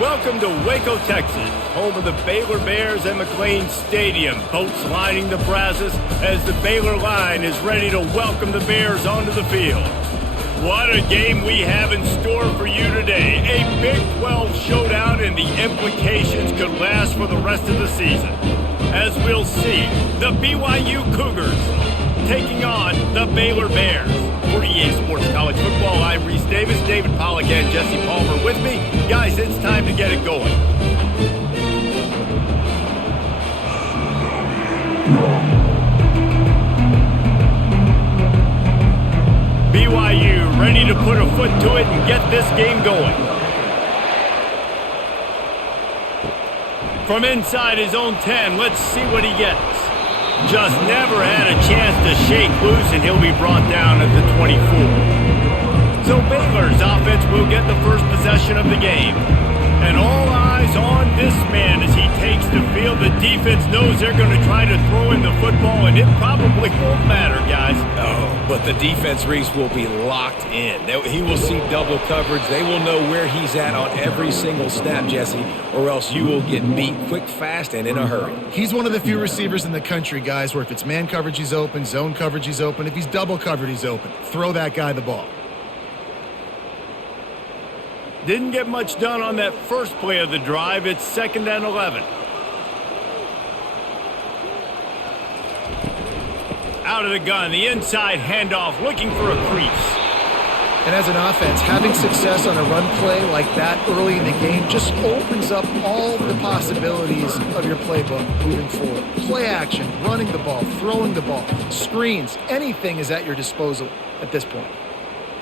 Welcome to Waco, Texas, home of the Baylor Bears and McLean Stadium. Boats lining the brazos as the Baylor line is ready to welcome the Bears onto the field. What a game we have in store for you today. A Big 12 showdown, and the implications could last for the rest of the season. As we'll see, the BYU Cougars taking on the Baylor Bears. For EA Sports College Football, I'm Reese Davis, David Pollack, and Jesse Palmer with me. Guys, it's time to get it going. BYU ready to put a foot to it and get this game going. From inside his own 10, let's see what he gets. Just never had a chance to shake loose, and he'll be brought down at the 24. So Baylor's offense will get the first possession of the game. And all eyes on this man as he takes the field. The defense knows they're going to try to throw in the football, and it probably won't matter, guys. Oh, but the defense, Reese, will be locked in. He will see double coverage. They will know where he's at on every single snap, Jesse, or else you will get beat quick, fast, and in a hurry. He's one of the few receivers in the country, guys, where if it's man coverage, he's open, zone coverage, he's open. If he's double covered, he's open. Throw that guy the ball. Didn't get much done on that first play of the drive. It's 2nd and 11. Out of the gun, the inside handoff, looking for a crease. And as an offense, having success on a run play like that early in the game just opens up all the possibilities of your playbook moving forward. Play action, running the ball, throwing the ball, screens, anything is at your disposal at this point.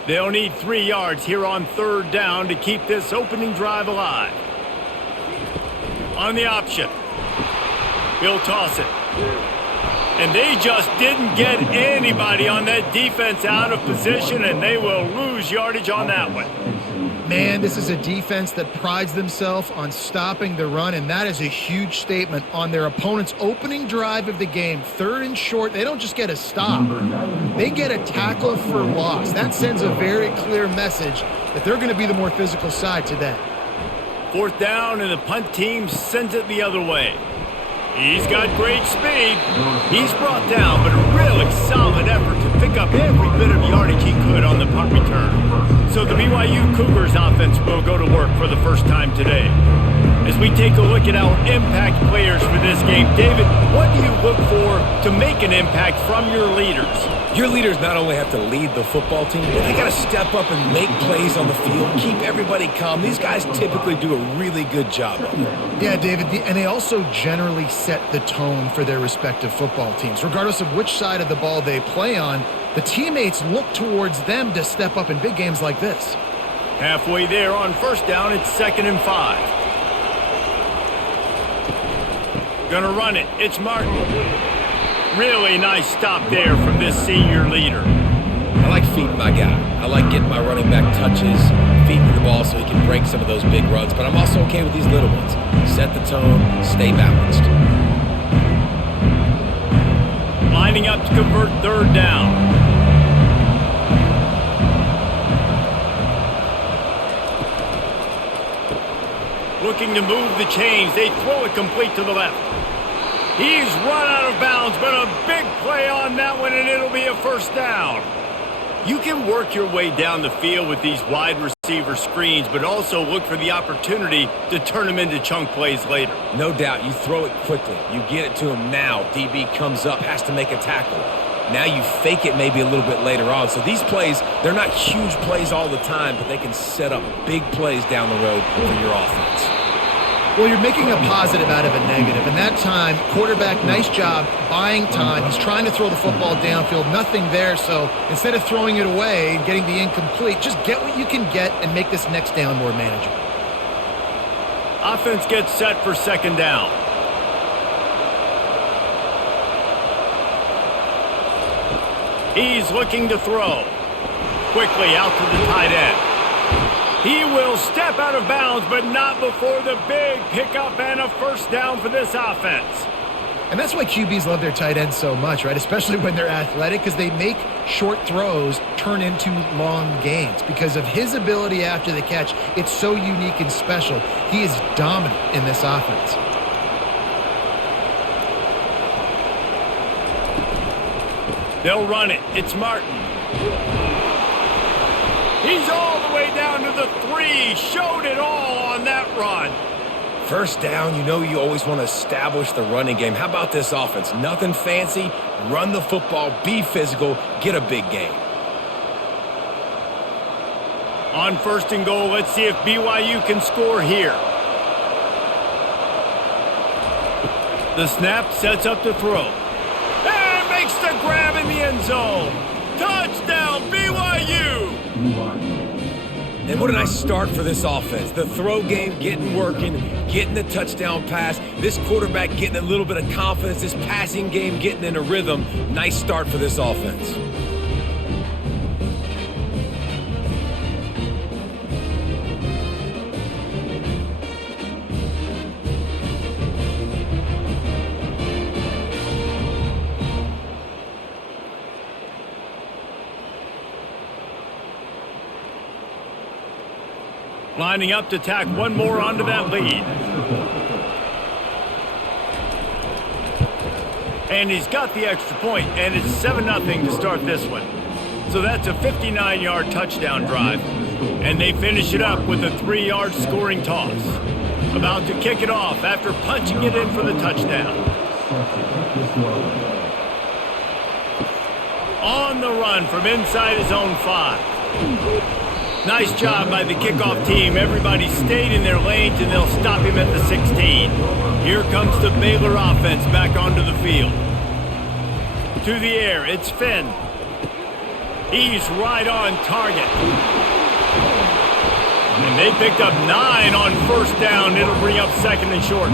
They'll need 3 yards here on 3rd down to keep this opening drive alive. On the option, he'll toss it. And they just didn't get anybody on that defense out of position, and they will lose yardage on that one. Man, this is a defense that prides themselves on stopping the run, and that is a huge statement on their opponent's opening drive of the game. 3rd and short, they don't just get a stop. They get a tackle for loss. That sends a very clear message that they're going to be the more physical side today. 4th down, and the punt team sends it the other way. He's got great speed. He's brought down, but a really solid effort to pick up every bit of yardage he could on the punt return. So the BYU Cougars offense will go to work for the first time today. As we take a look at our impact players for this game, David, what do you look for to make an impact from your leaders? Your leaders not only have to lead the football team, but they got to step up and make plays on the field, keep everybody calm. These guys typically do a really good job of it. Yeah, David, and they also generally set the tone for their respective football teams. Regardless of which side of the ball they play on, the teammates look towards them to step up in big games like this. Halfway there on 1st down, it's 2nd and 5. Gonna run it. It's Martin. Really nice stop there from this senior leader. I like feeding my guy. I like getting my running back touches, feeding the ball so he can break some of those big runs, but I'm also okay with these little ones. Set the tone, stay balanced. Lining up to convert 3rd down. Looking to move the chains. They throw it complete to the left. He's run out of bounds, but a big play on that one, and it'll be a 1st down. You can work your way down the field with these wide receiver screens, but also look for the opportunity to turn them into chunk plays later. No doubt, you throw it quickly. You get it to him now. DB comes up, has to make a tackle. Now you fake it maybe a little bit later on. So these plays, they're not huge plays all the time, but they can set up big plays down the road for your offense. Well, you're making a positive out of a negative. And that time, quarterback, nice job buying time. He's trying to throw the football downfield. Nothing there. So instead of throwing it away and getting the incomplete, just get what you can get and make this next down more manageable. Offense gets set for 2nd down. He's looking to throw. Quickly out to the tight end. He will step out of bounds, but not before the big pickup and a 1st down for this offense. And that's why QBs love their tight ends so much, right? Especially when they're athletic, because they make short throws turn into long gains. Because of his ability after the catch, it's so unique and special. He is dominant in this offense. They'll run it. It's Martin. He's all the way down to the 3. Showed it all on that run. First down, you know you always want to establish the running game. How about this offense? Nothing fancy. Run the football, be physical, get a big gain. On 1st and goal, let's see if BYU can score here. The snap sets up the throw. And makes the grab in the end zone. Touchdown, BYU! And what a nice start for this offense. The throw game getting working, getting the touchdown pass. This quarterback getting a little bit of confidence. This passing game getting in a rhythm. Nice start for this offense. Lining up to tack one more onto that lead. And he's got the extra point, and it's 7-0 to start this one. So that's a 59-yard touchdown drive. And they finish it up with a 3-yard scoring toss. About to kick it off after punching it in for the touchdown. On the run from inside his own 5. Nice job by the kickoff team. Everybody stayed in their lanes, and they'll stop him at the 16. Here comes the Baylor offense back onto the field. To the air, it's Finn. He's right on target. And they picked up 9 on 1st down. It'll bring up 2nd and short.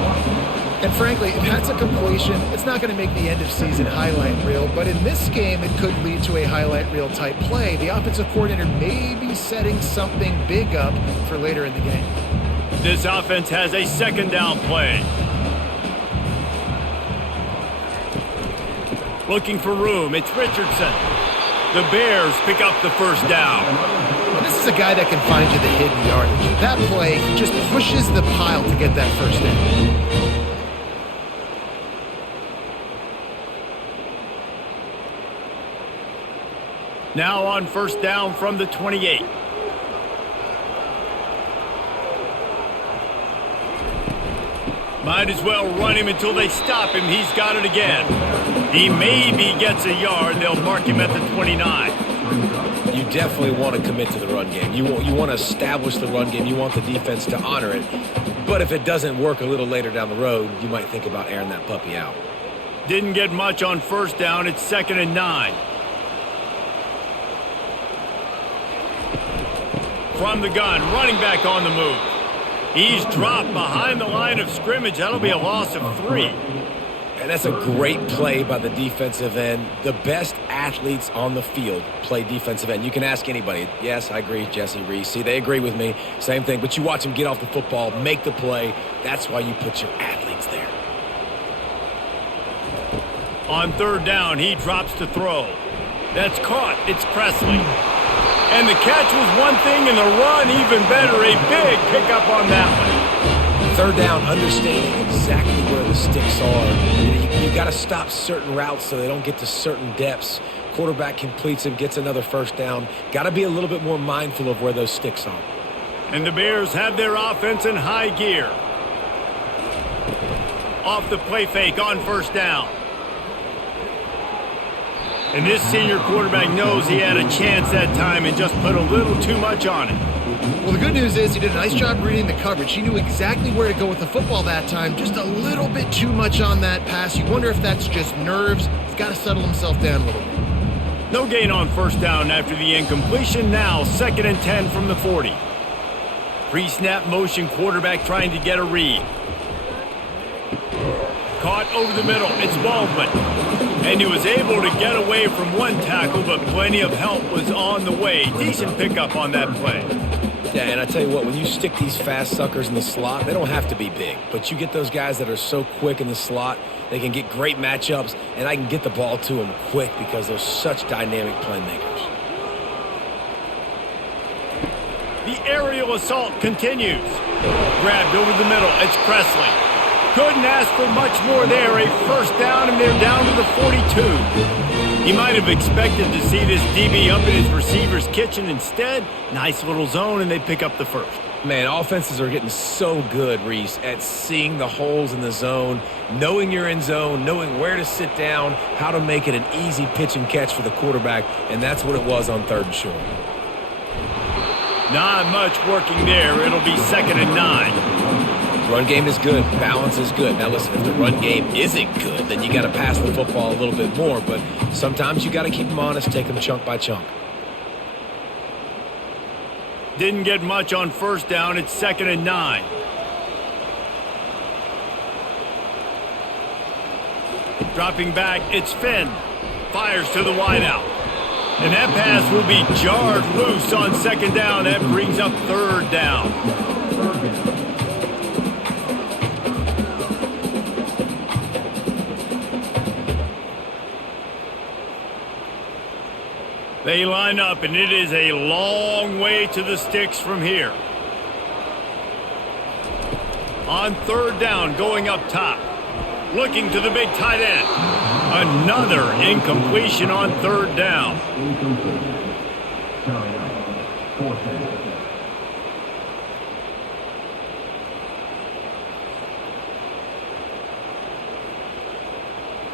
And frankly, if that's a completion, it's not going to make the end-of-season highlight reel. But in this game, it could lead to a highlight reel type play. The offensive coordinator may be setting something big up for later in the game. This offense has a 2nd down play. Looking for room. It's Richardson. The Bears pick up the 1st down. And this is a guy that can find you the hidden yardage. That play just pushes the pile to get that 1st down. Now on 1st down from the 28. Might as well run him until they stop him. He's got it again. He maybe gets a yard. They'll mark him at the 29. You definitely want to commit to the run game. You want to establish the run game. You want the defense to honor it. But if it doesn't work a little later down the road, you might think about airing that puppy out. Didn't get much on 1st down. It's 2nd and 9. From the gun, running back on the move. He's dropped behind the line of scrimmage. That'll be a loss of 3. And that's a great play by the defensive end. The best athletes on the field play defensive end. You can ask anybody. Yes, I agree, Jesse Reese. See, they agree with me. Same thing. But you watch them get off the football, make the play. That's why you put your athletes there. On 3rd down, he drops to throw. That's caught. It's Presley. And the catch was one thing, and the run even better. A big pickup on that one. 3rd down, understanding exactly where the sticks are. You got to stop certain routes so they don't get to certain depths. Quarterback completes them, gets another 1st down. Got to be a little bit more mindful of where those sticks are. And the Bears have their offense in high gear. Off the play fake on 1st down. And this senior quarterback knows he had a chance that time and just put a little too much on it. Well, the good news is he did a nice job reading the coverage. He knew exactly where to go with the football that time. Just a little bit too much on that pass. You wonder if that's just nerves. He's got to settle himself down a little bit. No gain on 1st down after the incompletion. Now 2nd and 10 from the 40. Pre-snap motion, quarterback trying to get a read. Caught over the middle. It's Baldwin. And he was able to get away from one tackle, but plenty of help was on the way. Decent pickup on that play. Yeah, and I tell you what, when you stick these fast suckers in the slot, they don't have to be big. But you get those guys that are so quick in the slot, They can get great matchups, and I can get the ball to them quick because they're such dynamic playmakers. The aerial assault continues. Grabbed over the middle. It's Presley. Couldn't ask for much more there. A first down, and they're down to the 42. He might have expected to see this DB up in his receiver's kitchen. Instead, nice little zone, and they pick up the first. Man, offenses are getting so good, Reese, at seeing the holes in the zone, knowing you're in zone, knowing where to sit down, how to make it an easy pitch and catch for the quarterback, and that's what it was on 3rd and short. Not much working there. It'll be 2nd and 9. Run game is good. Balance is good. Now, listen, if the run game isn't good, then you got to pass the football a little bit more, but sometimes you got to keep them honest, take them chunk by chunk. Didn't get much on 1st down. It's 2nd and 9. Dropping back, it's Finn. Fires to the wideout. And that pass will be jarred loose on 2nd down. That brings up 3rd down. They line up, and it is a long way to the sticks from here. On 3rd down, going up top. Looking to the big tight end. Another incompletion on 3rd down.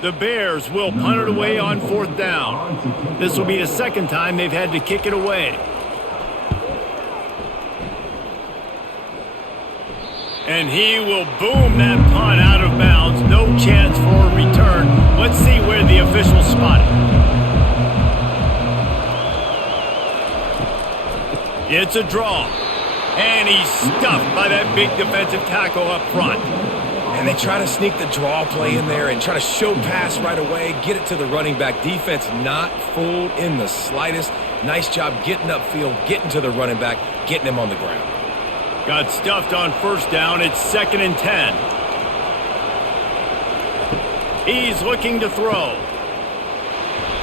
The Bears will punt it away on 4th down. This will be the 2nd time they've had to kick it away. And he will boom that punt out of bounds. No chance for a return. Let's see where the officials spot it. It's a draw. And he's stuffed by that big defensive tackle up front. And they try to sneak the draw play in there and try to show pass right away, get it to the running back. Defense not fooled in the slightest. Nice job getting upfield, getting to the running back, getting him on the ground. Got stuffed on 1st down. It's 2nd and 10. He's looking to throw.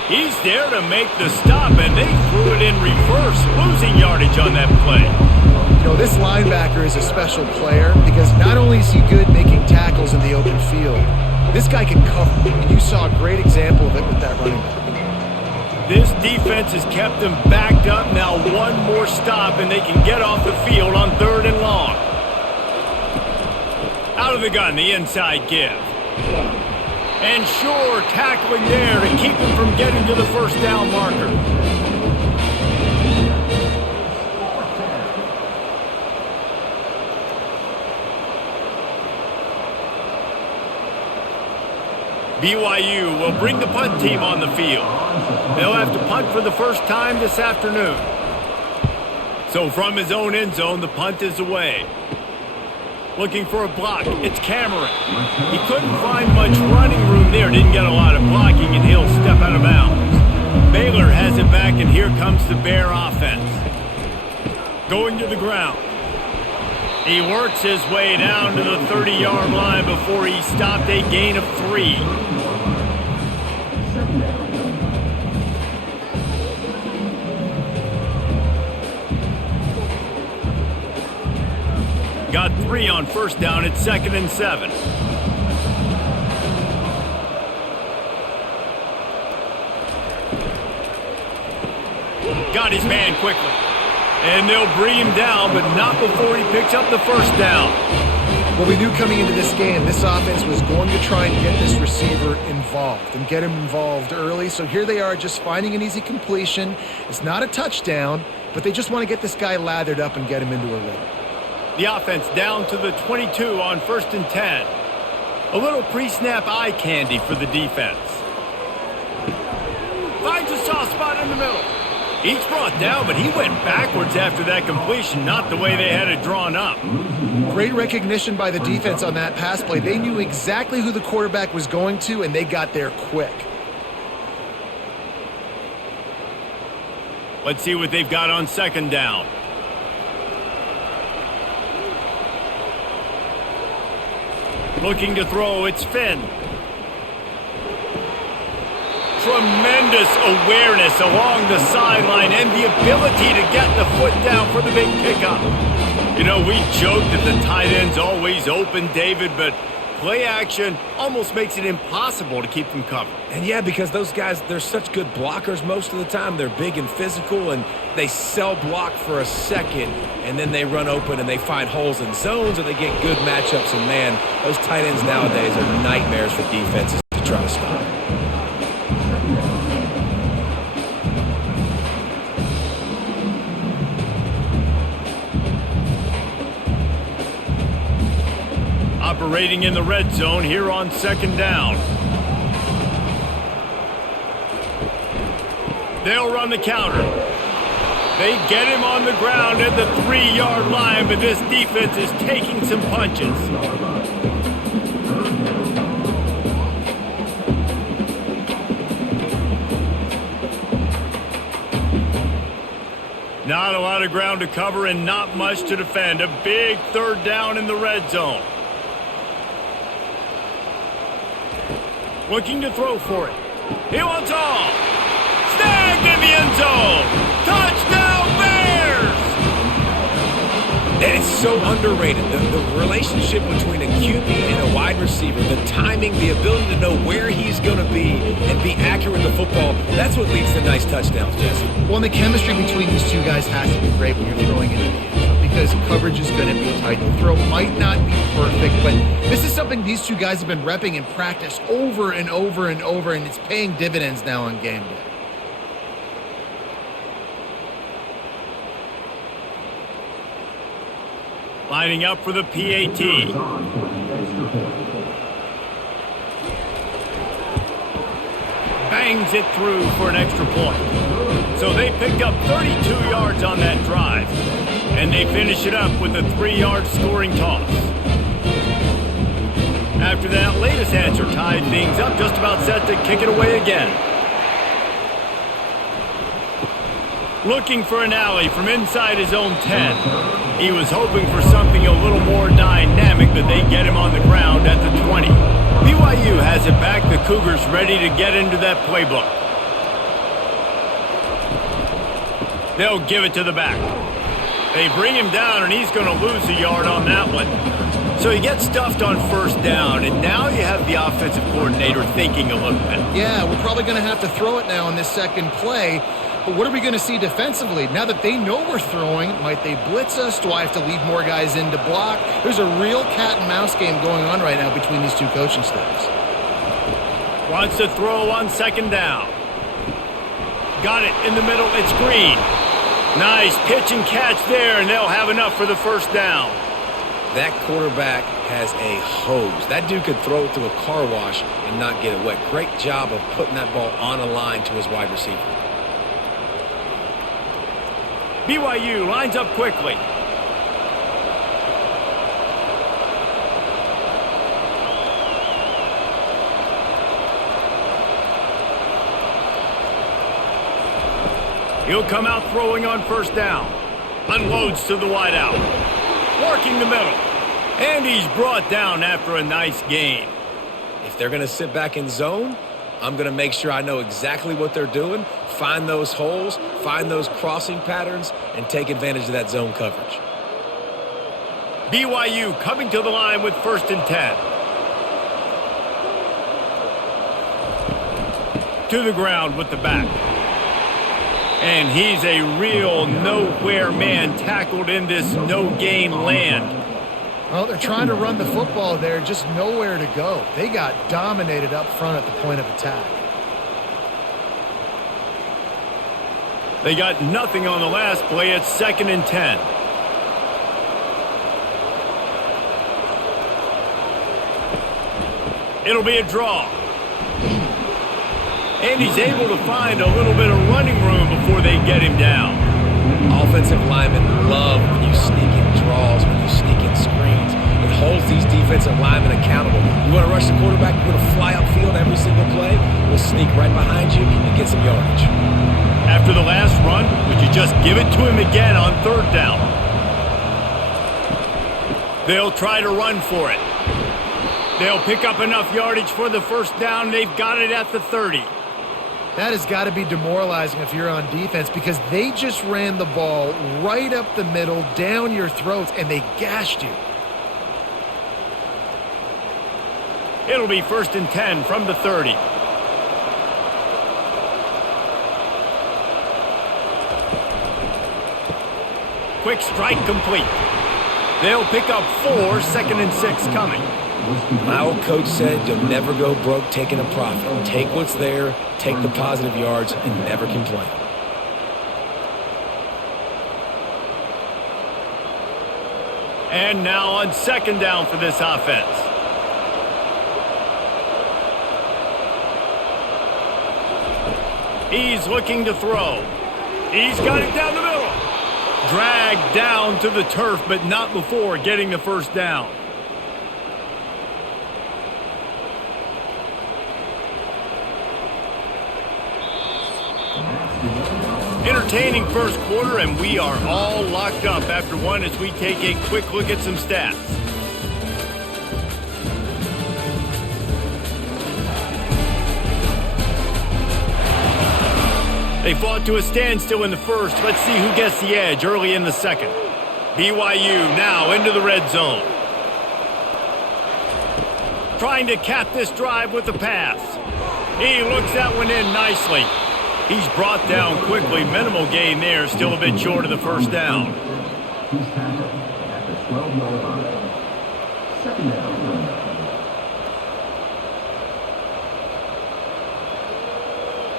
He's there to make the stop, and they threw it in reverse, losing yardage on that play. You know, this linebacker is a special player because not only is he good making tackles in the open field, this guy can cover, and you saw a great example of it with that running back. This defense has kept them backed up. Now one more stop, and they can get off the field on 3rd and long. Out of the gun, the inside give. And Shore tackling there to keep him from getting to the 1st down marker. BYU will bring the punt team on the field. They'll have to punt for the first time this afternoon. So from his own end zone, the punt is away. Looking for a block. It's Cameron. He couldn't find much running room there. Didn't get a lot of blocking, and he'll step out of bounds. Baylor has it back, and here comes the Bear offense. Going to the ground. He works his way down to the 30-yard line before he stopped, a gain of 3. Got 3 on 1st down. It's 2nd and 7. Got his man quickly. And they'll bring him down, but not before he picks up the 1st down. Well, we knew coming into this game, this offense was going to try and get this receiver involved and get him involved early. So here they are just finding an easy completion. It's not a touchdown, but they just want to get this guy lathered up and get him into a rhythm. The offense down to the 22 on 1st and 10. A little pre-snap eye candy for the defense. Finds a soft spot in the middle. He's brought down, but he went backwards after that completion, not the way they had it drawn up. Great recognition by the defense on that pass play. They knew exactly who the quarterback was going to, and they got there quick. Let's see what they've got on 2nd down. Looking to throw, it's Finn. tremendous awareness along the sideline and the ability to get the foot down for the big pickup. You know, we joke that the tight end's always open, David, but play action almost makes it impossible to keep them covered. And yeah, because those guys, they're such good blockers most of the time. They're big and physical, and they sell block for a second, and then they run open and they find holes in zones, or they get good matchups. And man, those tight ends nowadays are nightmares for defenses to try to stop. Operating in the red zone here on second down. They'll run the counter. They get him on the ground at the 3-yard line, but this defense is taking some punches. Not a lot of ground to cover and not much to defend. A big third down in the red zone. Looking to throw for it. He wants all. Snagged in the end zone. Touchdown, Bears! And it's so underrated. The relationship between a QB and a wide receiver, the timing, the ability to know where he's going to be and be accurate with the football, that's what leads to nice touchdowns, Jesse. Well, and the chemistry between these two guys has to be great when you're throwing into the end zone, because coverage is going to be tight. The throw might not be perfect, but this is something these two guys have been repping in practice over and over and over, and it's paying dividends now on game day. Lining up for the PAT. Bangs it through for an extra point. So they picked up 32 yards on that drive. And they finish it up with a 3-yard scoring toss. After that latest answer tied things up, just about set to kick it away again. Looking for an alley from inside his own 10. He was hoping for something a little more dynamic, but they get him on the ground at the 20. BYU has it back. The Cougars ready to get into that playbook. They'll give it to the back. They bring him down, and he's going to lose a yard on that one. So he gets stuffed on first down, and now you have the offensive coordinator thinking a little bit. Yeah, we're probably going to have to throw it now on this second play. But what are we going to see defensively? Now that they know we're throwing, might they blitz us? Do I have to leave more guys in to block? There's a real cat and mouse game going on right now between these two coaching staffs. Wants to throw on second down. Got it in the middle. It's Green. Nice pitch and catch there, and they'll have enough for the first down. That quarterback has a hose. That dude could throw it through a car wash and not get it wet. Great job of putting that ball on a line to his wide receiver. BYU lines up quickly. He'll come out throwing on first down. Unloads to the wideout. Working the middle. And he's brought down after a nice gain. If they're going to sit back in zone, I'm going to make sure I know exactly what they're doing, find those holes, find those crossing patterns, and take advantage of that zone coverage. BYU coming to the line with 1st and 10. To the ground with the back. And he's a real nowhere man tackled in this no-gain land. Well, they're trying to run the football there, just nowhere to go. They got dominated up front at the point of attack. They got nothing on the last play. It's 2nd and 10. It'll be a draw. And he's able to find a little bit of running room before they get him down. Offensive linemen love when you sneak in draws, when you sneak in screens. It holds these defensive linemen accountable. You want to rush the quarterback, you want to fly upfield every single play, we'll sneak right behind you and get some yardage. After the last run, would you just give it to him again on 3rd down? They'll try to run for it. They'll pick up enough yardage for the first down. They've got it at the 30. That has got to be demoralizing if you're on defense because they just ran the ball right up the middle, down your throats, and they gashed you. It'll be 1st and 10 from the 30. Quick strike complete. They'll pick up 4, 2nd and 6 coming. My old coach said you'll never go broke taking a profit. Take what's there, take the positive yards, and never complain. And now on 2nd down for this offense. He's looking to throw. He's got it down the middle. Dragged down to the turf, but not before getting the 1st down. Entertaining first quarter, and we are all locked up after one as we take a quick look at some stats. They fought to a standstill in the first. Let's see who gets the edge early in the second. BYU now into the red zone. Trying to cap this drive with a pass. He looks that one in nicely. He's brought down quickly. Minimal gain there. Still a bit short of the 1st down. He's tackled at the 12-yard line. 2nd down.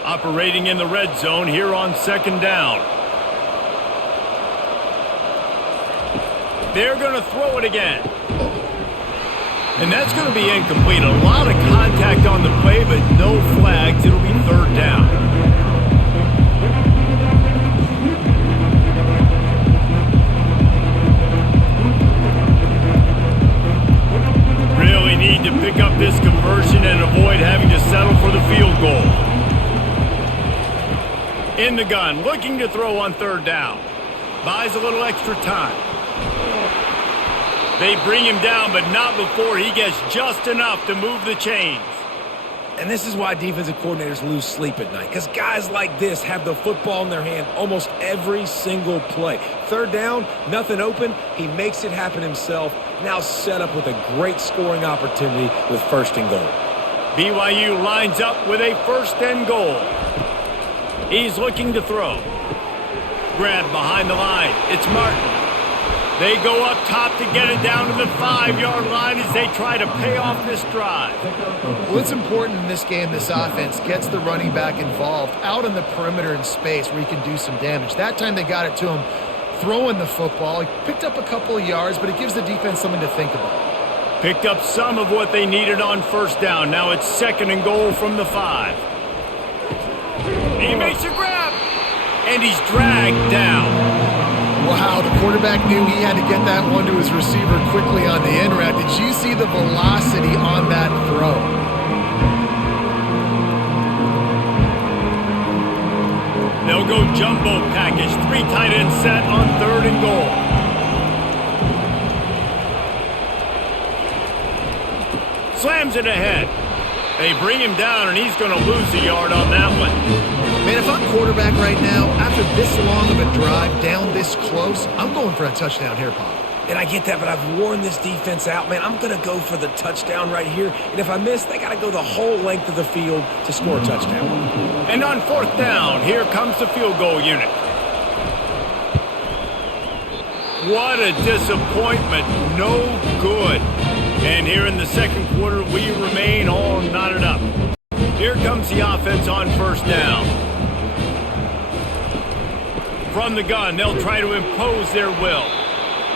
Operating in the red zone here on 2nd down. They're going to throw it again. And that's going to be incomplete. A lot of contact on the play, but no flags. It'll be 3rd down. Really need to pick up this conversion and avoid having to settle for the field goal. In the gun, looking to throw on 3rd down. Buys a little extra time. They bring him down, but not before he gets just enough to move the chains. And this is why defensive coordinators lose sleep at night, because guys like this have the football in their hand almost every single play. 3rd down, nothing open. He makes it happen himself. Now set up with a great scoring opportunity with 1st and goal. BYU lines up with a 1st and goal. He's looking to throw. Grab behind the line. It's Martin. They go up top to get it down to the 5-yard line as they try to pay off this drive. Well, it's important in this game this offense gets the running back involved out on the perimeter in space where he can do some damage. That time they got it to him throwing the football. He picked up a couple of yards, but it gives the defense something to think about. Picked up some of what they needed on 1st down. Now it's 2nd and goal from the 5. He makes a grab, and he's dragged down. Wow, the quarterback knew he had to get that one to his receiver quickly on the end route. Did you see the velocity on that throw? They'll go jumbo package. 3 tight end set on 3rd and goal. Slams it ahead. They bring him down, and he's going to lose a yard on that one. Man, if I'm quarterback right now, after this long of a drive, down this close, I'm going for a touchdown here, Pop. And I get that, but I've worn this defense out, man. I'm going to go for the touchdown right here. And if I miss, they got to go the whole length of the field to score a touchdown. And on 4th down, here comes the field goal unit. What a disappointment. No good. And here in the 2nd quarter, we remain all knotted up. Here comes the offense on 1st down. From the gun, they'll try to impose their will.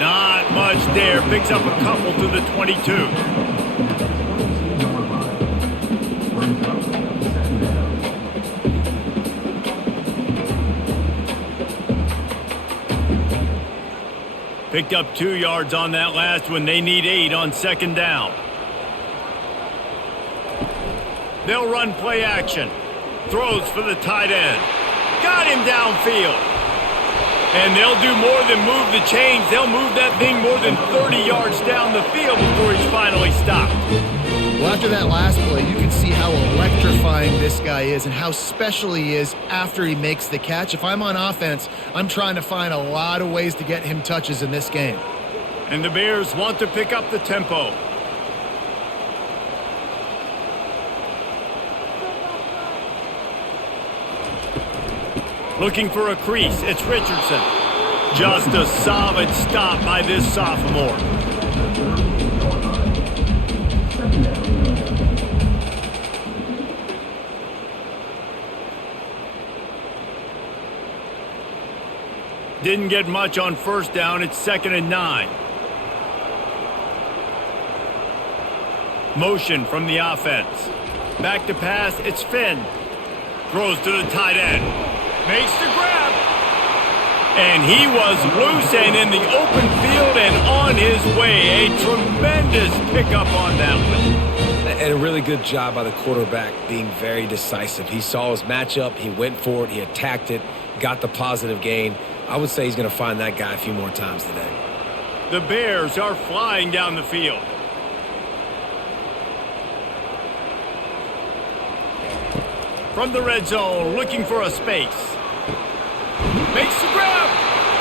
Not much there. Picks up a couple to the 22. Picked up 2 yards on that last one. They need 8 on 2nd down. They'll run play action. Throws for the tight end. Got him downfield. And they'll do more than move the chains. They'll move that thing more than 30 yards down the field before he's finally stopped. Well, after that last play, you can see how electrifying this guy is and how special he is after he makes the catch. If I'm on offense, I'm trying to find a lot of ways to get him touches in this game. And the Bears want to pick up the tempo. Looking for a crease, it's Richardson. Just a solid stop by this sophomore. Didn't get much on first down, it's 2nd and 9. Motion from the offense. Back to pass, it's Finn. Throws to the tight end. Makes the grab. And he was loose and in the open field and on his way. A tremendous pickup on that one. And a really good job by the quarterback being very decisive. He saw his matchup, he went for it, he attacked it, got the positive gain. I would say he's going to find that guy a few more times today. The Bears are flying down the field. From the red zone, looking for a space. Makes the grab.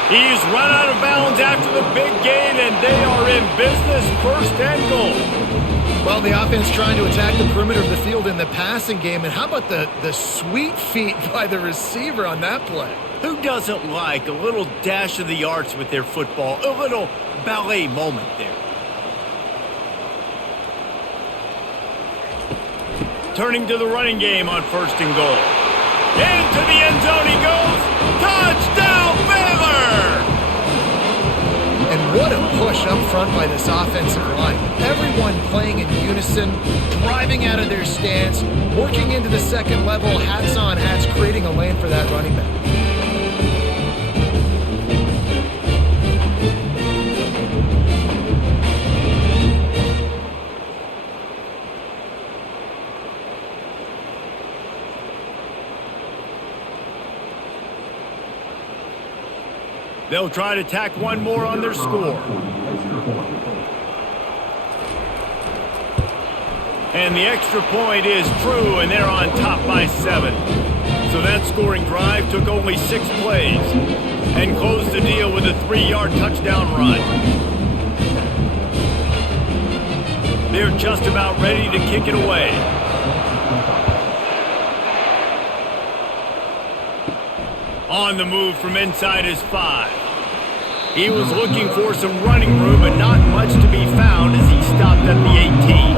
He's run out of bounds after the big gain, and they are in business, 1st and goal. Well, the offense trying to attack the perimeter of the field in the passing game. And how about the sweet feet by the receiver on that play? Who doesn't like a little dash of the arts with their football? A little ballet moment there. Turning to the running game on 1st and goal. Into the end zone he goes. Touchdown, Baylor! And what a push up front by this offensive line. Everyone playing in unison, driving out of their stance, working into the second level, hats on hats, creating a lane for that running back. They'll try to tack one more on their score. And the extra point is true, and they're on top by 7. So that scoring drive took only 6 plays and closed the deal with a 3-yard touchdown run. They're just about ready to kick it away. On the move from inside his 5. He was looking for some running room, but not much to be found as he stopped at the 18.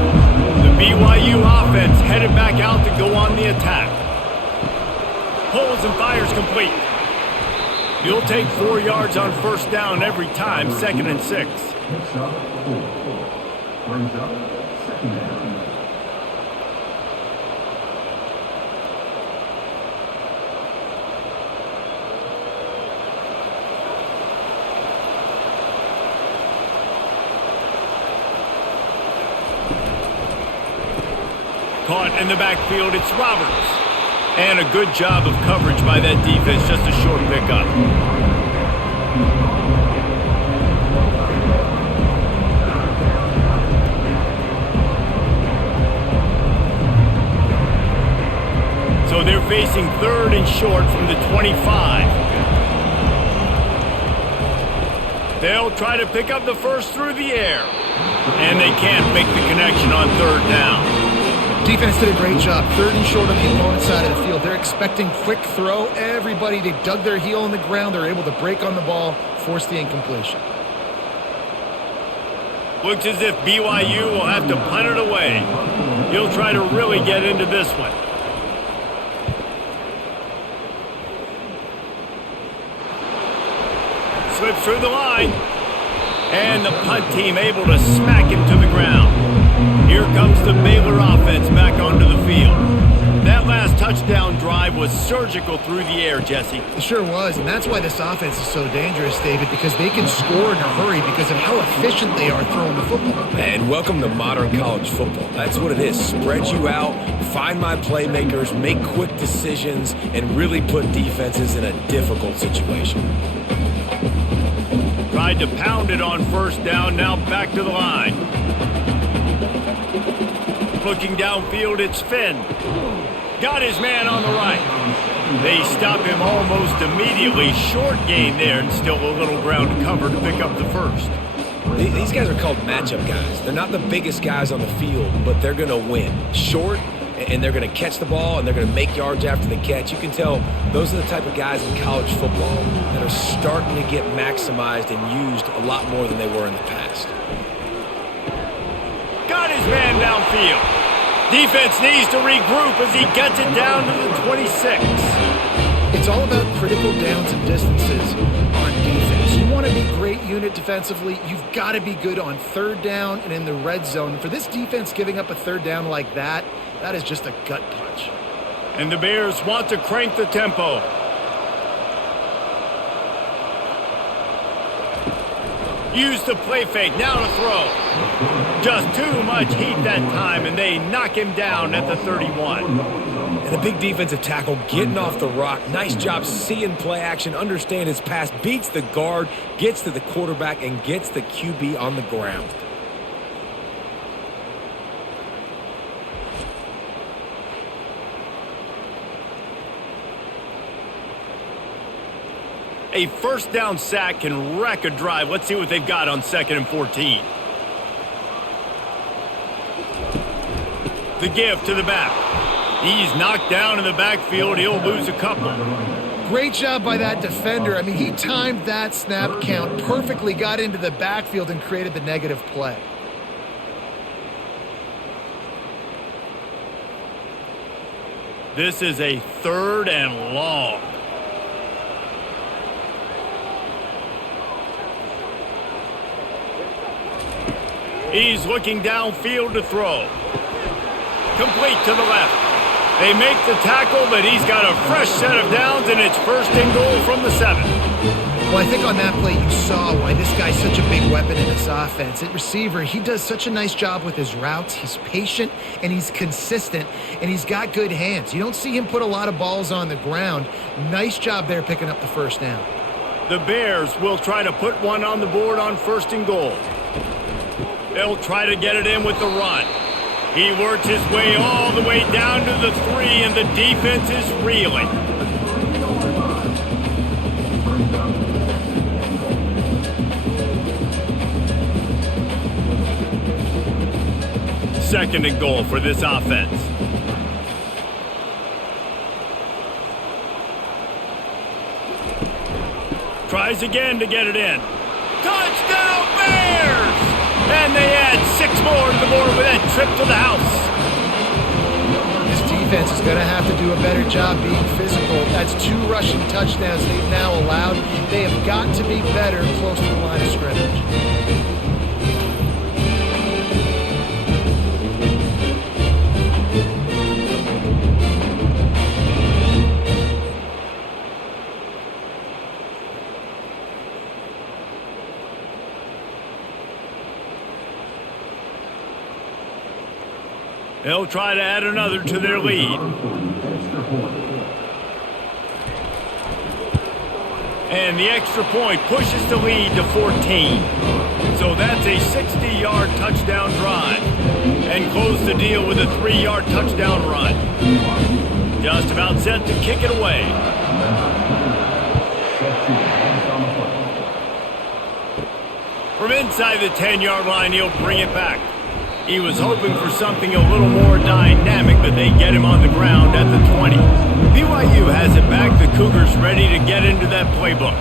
The BYU offense headed back out to go on the attack. Pulls and fires complete. He'll take 4 yards on 1st down every time, 2nd and 6. Picks up 4. Brings up 2nd down. Caught in the backfield, it's Roberts. And a good job of coverage by that defense, just a short pickup. So they're facing 3rd and short from the 25. They'll try to pick up the first through the air. And they can't make the connection on 3rd down. Defense did a great job. 3rd and short on the opponent's side of the field. They're expecting quick throw. Everybody, they dug their heel in the ground. They're able to break on the ball, force the incompletion. Looks as if BYU will have to punt it away. He'll try to really get into this one. Slips through the line. And the punt team able to smack him to the ground. Here comes the Baylor offense back onto the field. That last touchdown drive was surgical through the air, Jesse. It sure was, and that's why this offense is so dangerous, David, because they can score in a hurry because of how efficient they are throwing the football. And welcome to modern college football. That's what it is. Spread you out, find my playmakers, make quick decisions, and really put defenses in a difficult situation. tried to pound it on first down, now back to the line. Looking downfield, it's Finn. Got his man on the right. They stop him almost immediately. Short gain there, and still a little ground to cover to pick up the first. These guys are called matchup guys. They're not the biggest guys on the field, but they're going to win. Short, and they're going to catch the ball, and they're going to make yards after the catch. You can tell those are the type of guys in college football that are starting to get maximized and used a lot more than they were in the past. Got his man downfield. Defense needs to regroup as he gets it down to the 26. It's all about critical downs and distances on defense. You want to be great unit defensively, you've got to be good on third down and in the red zone. For this defense giving up a third down like that, that is just a gut punch. And the Bears want to crank the tempo. Use the play fake, now to throw. Just too much heat that time, and they knock him down at the 31. And a big defensive tackle getting off the rock. Nice job seeing play action, understand his pass, beats the guard, gets to the quarterback, and gets the QB on the ground. A first down sack can wreck a drive. Let's see what they've got on 2nd and 14. The give to the back. He's knocked down in the backfield. He'll lose a couple. Great job by that defender. I mean, he timed that snap count perfectly, got into the backfield and created the negative play. This is a 3rd and long. He's looking downfield to throw. Complete to the left. They make the tackle, but he's got a fresh set of downs, and it's 1st and goal from the 7. Well, I think on that play you saw why this guy's such a big weapon in this offense. At receiver, he does such a nice job with his routes. He's patient, and he's consistent, and he's got good hands. You don't see him put a lot of balls on the ground. Nice job there picking up the first down. The Bears will try to put one on the board on 1st and goal. They'll try to get it in with the run. He works his way all the way down to the 3, and the defense is reeling. Second and goal for this offense. Tries again to get it in. Touchdown Bears! And they add 6 more to the board with that trip to the house. This defense is going to have to do a better job being physical. That's 2 rushing touchdowns they've now allowed. They have got to be better close to the line of scrimmage. They'll try to add another to their lead. And the extra point pushes the lead to 14. So that's a 60-yard touchdown drive. And close the deal with a 3-yard touchdown run. Just about set to kick it away. From inside the 10-yard line, he'll bring it back. He was hoping for something a little more dynamic, but they get him on the ground at the 20. BYU has it back. The Cougars ready to get into that playbook.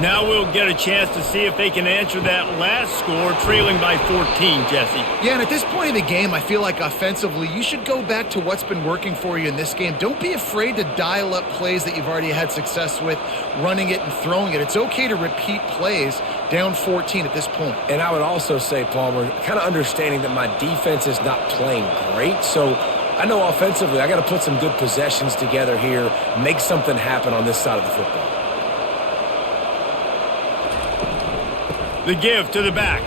Now we'll get a chance to see if they can answer that last score, trailing by 14, Jesse. Yeah, and at this point in the game, I feel like offensively, you should go back to what's been working for you in this game. Don't be afraid to dial up plays that you've already had success with, running it and throwing it. It's okay to repeat plays down 14 at this point. And I would also say, Palmer, kind of understanding that my defense is not playing great, so I know offensively I got to put some good possessions together here, make something happen on this side of the football. The give to the back.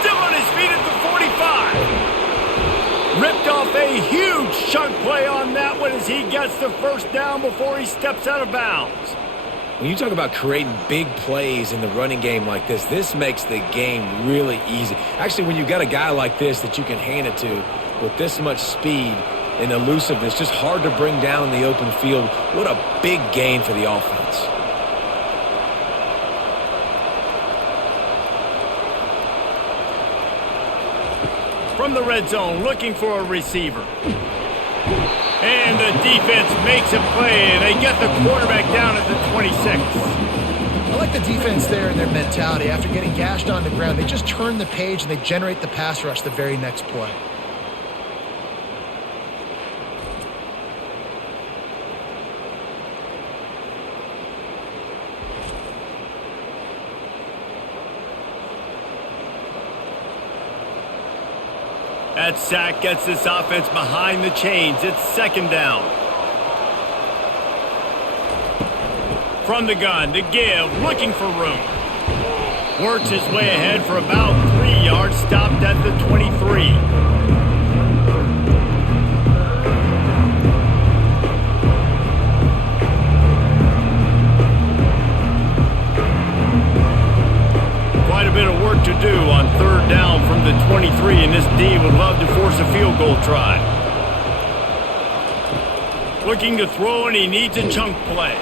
Still on his feet at the 45. Ripped off a huge chunk play on that one as he gets the first down before he steps out of bounds. When you talk about creating big plays in the running game like this, this makes the game really easy. Actually, when you've got a guy like this that you can hand it to with this much speed and elusiveness, just hard to bring down in the open field, what a big gain for the offense. From the red zone, looking for a receiver. And the defense makes a play. They get the quarterback down at the 26. I like the defense there and their mentality. After getting gashed on the ground, they just turn the page and they generate the pass rush the very next play. That sack gets this offense behind the chains. It's second down. From the gun to give, looking for room. Works his way ahead for about 3 yards, stopped at the 23. Quite a bit of work to do on third down from the 23, and this D would love to force a field goal try. Looking to throw, and he needs a chunk play.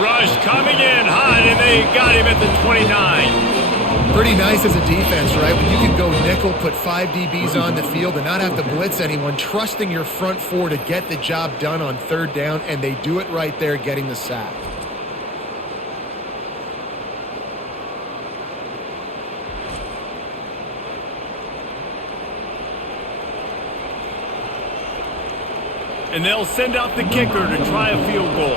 Rush coming in hot, and they got him at the 29. Pretty nice as a defense, right? When you can go nickel, put 5 DBs on the field and not have to blitz anyone, trusting your front four to get the job done on third down, and they do it right there, getting the sack. And they'll send out the kicker to try a field goal.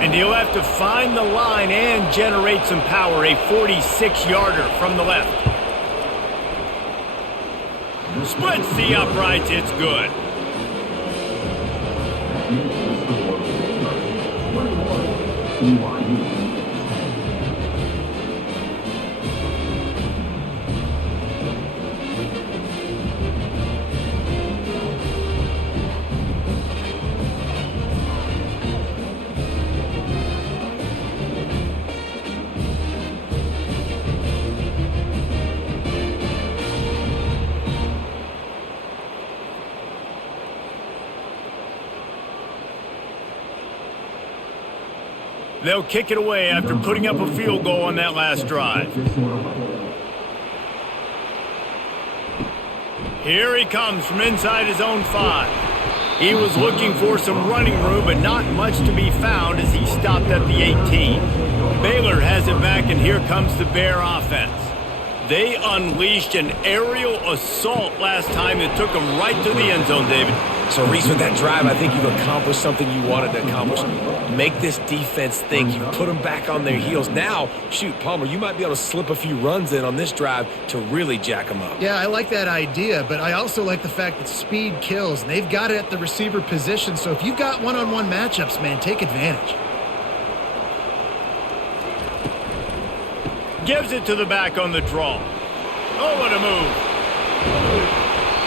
And he'll have to find the line and generate some power, a 46-yarder from the left. Splits the uprights, it's good. BYU. They'll kick it away after putting up a field goal on that last drive. Here he comes from inside his own 5. He was looking for some running room, but not much to be found as he stopped at the 18. Baylor has it back, and here comes the Bear offense. They unleashed an aerial assault last time that took them right to the end zone, David. So, Reese, with that drive, I think you've accomplished something you wanted to accomplish. Make this defense think. You put them back on their heels. Now, shoot, Palmer, you might be able to slip a few runs in on this drive to really jack them up. Yeah, I like that idea, but I also like the fact that speed kills. They've got it at the receiver position, so if you've got one-on-one matchups, man, take advantage. Gives it to the back on the draw. Oh, what a move.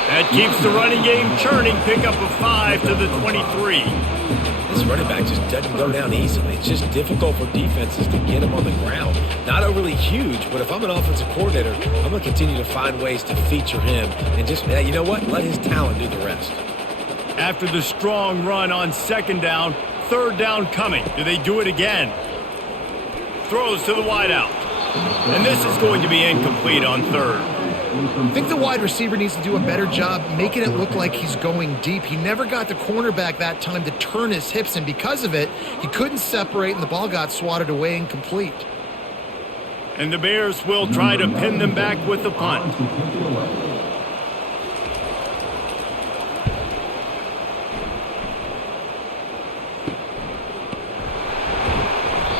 That keeps the running game churning. Pick up a 5 to the 23. This running back just doesn't go down easily. It's just difficult for defenses to get him on the ground. Not overly huge, but if I'm an offensive coordinator, I'm going to continue to find ways to feature him and just, you know what, let his talent do the rest. After the strong run on second down, third down coming. Do they do it again? Throws to the wideout. And this is going to be incomplete on third. I think the wide receiver needs to do a better job making it look like he's going deep. He never got the cornerback that time to turn his hips, and because of it, he couldn't separate, and the ball got swatted away incomplete. And the Bears will try to pin them back with the punt.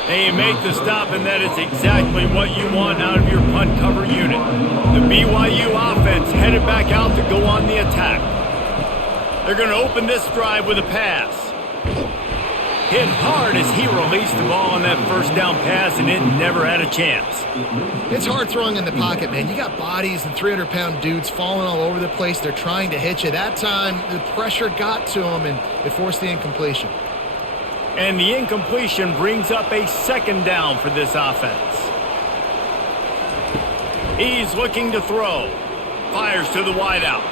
They make the stop, and that is exactly what you want out of your punt cover unit. The BYU offense headed back out to go on the attack. They're going to open this drive with a pass. Hit hard as he released the ball on that first down pass, and it never had a chance. It's hard throwing in the pocket, man. You got bodies and 300-pound dudes falling all over the place. They're trying to hit you. That time, the pressure got to him, and it forced the incompletion. And the incompletion brings up a second down for this offense. He's looking to throw. Fires to the wideout.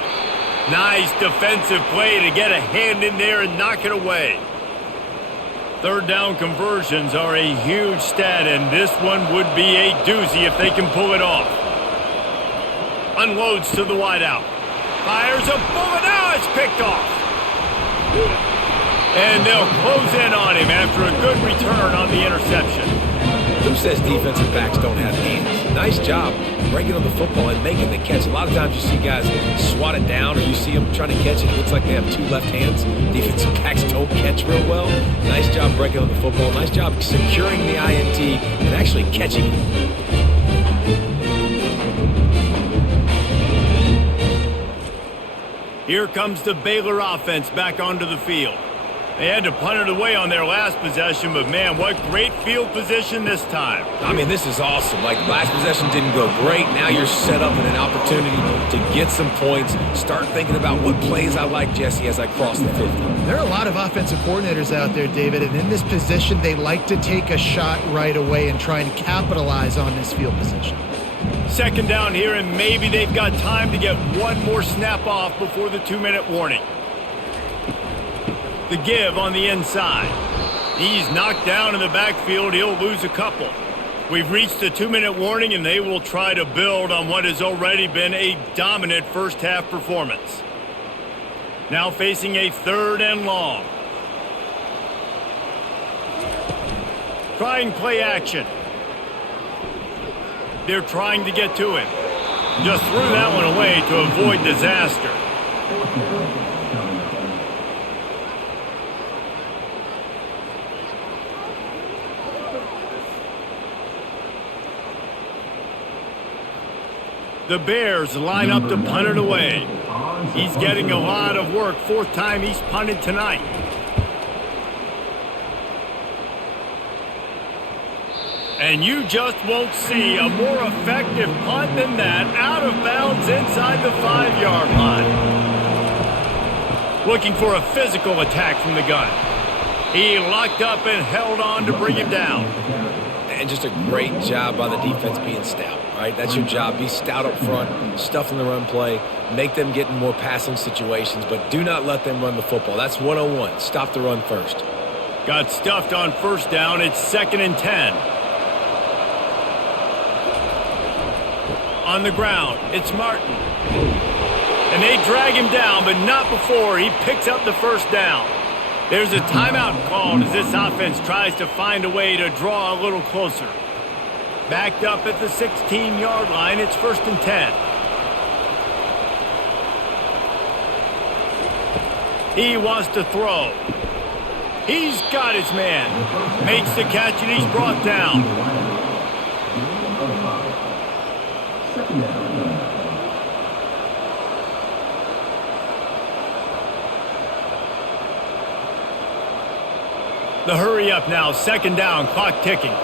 Nice defensive play to get a hand in there and knock it away. Third down conversions are a huge stat, and this one would be a doozy if they can pull it off. Unloads to the wideout. Fires a bullet. Now it's picked off. And they'll close in on him after a good return on the interception. Who says defensive backs don't have hands? Nice job breaking on the football and making the catch. A lot of times you see guys swat it down or you see them trying to catch it. It looks like they have two left hands. Defensive backs don't catch real well. Nice job breaking on the football. Nice job securing the INT and actually catching it. Here comes the Baylor offense back onto the field. They had to punt it away on their last possession, but man, what great field position this time. I mean, this is awesome. Like, last possession didn't go great. Now you're set up in an opportunity to get some points. Start thinking about what plays I like, Jesse, as I cross the 50. There are a lot of offensive coordinators out there, David, and in this position, they like to take a shot right away and try and capitalize on this field position. Second down here, and maybe they've got time to get one more snap off before the 2-minute warning. The give on the inside. He's knocked down in the backfield. He'll lose a couple. We've reached the 2-minute warning, and they will try to build on what has already been a dominant first-half performance. Now facing a 3rd and long. Trying play action. They're trying to get to him. Just threw that one away to avoid disaster. The Bears line up to punt it away. He's getting a lot of work. 4th time he's punted tonight. And you just won't see a more effective punt than that, out of bounds inside the 5-yard line. Looking for a physical attack from the gun. He locked up and held on to bring him down. And just a great job by the defense being stout, right? That's your job. Be stout up front, stuff in the run play, make them get in more passing situations, but do not let them run the football. That's 101. Stop the run first. Got stuffed on 1st down. It's 2nd and 10. On the ground, it's Martin. And they drag him down, but not before he picks up the 1st down. There's a timeout called as this offense tries to find a way to draw a little closer. Backed up at the 16-yard line, it's 1st and 10. He wants to throw. He's got his man. Makes the catch and he's brought down. The hurry up now, 2nd down, clock ticking.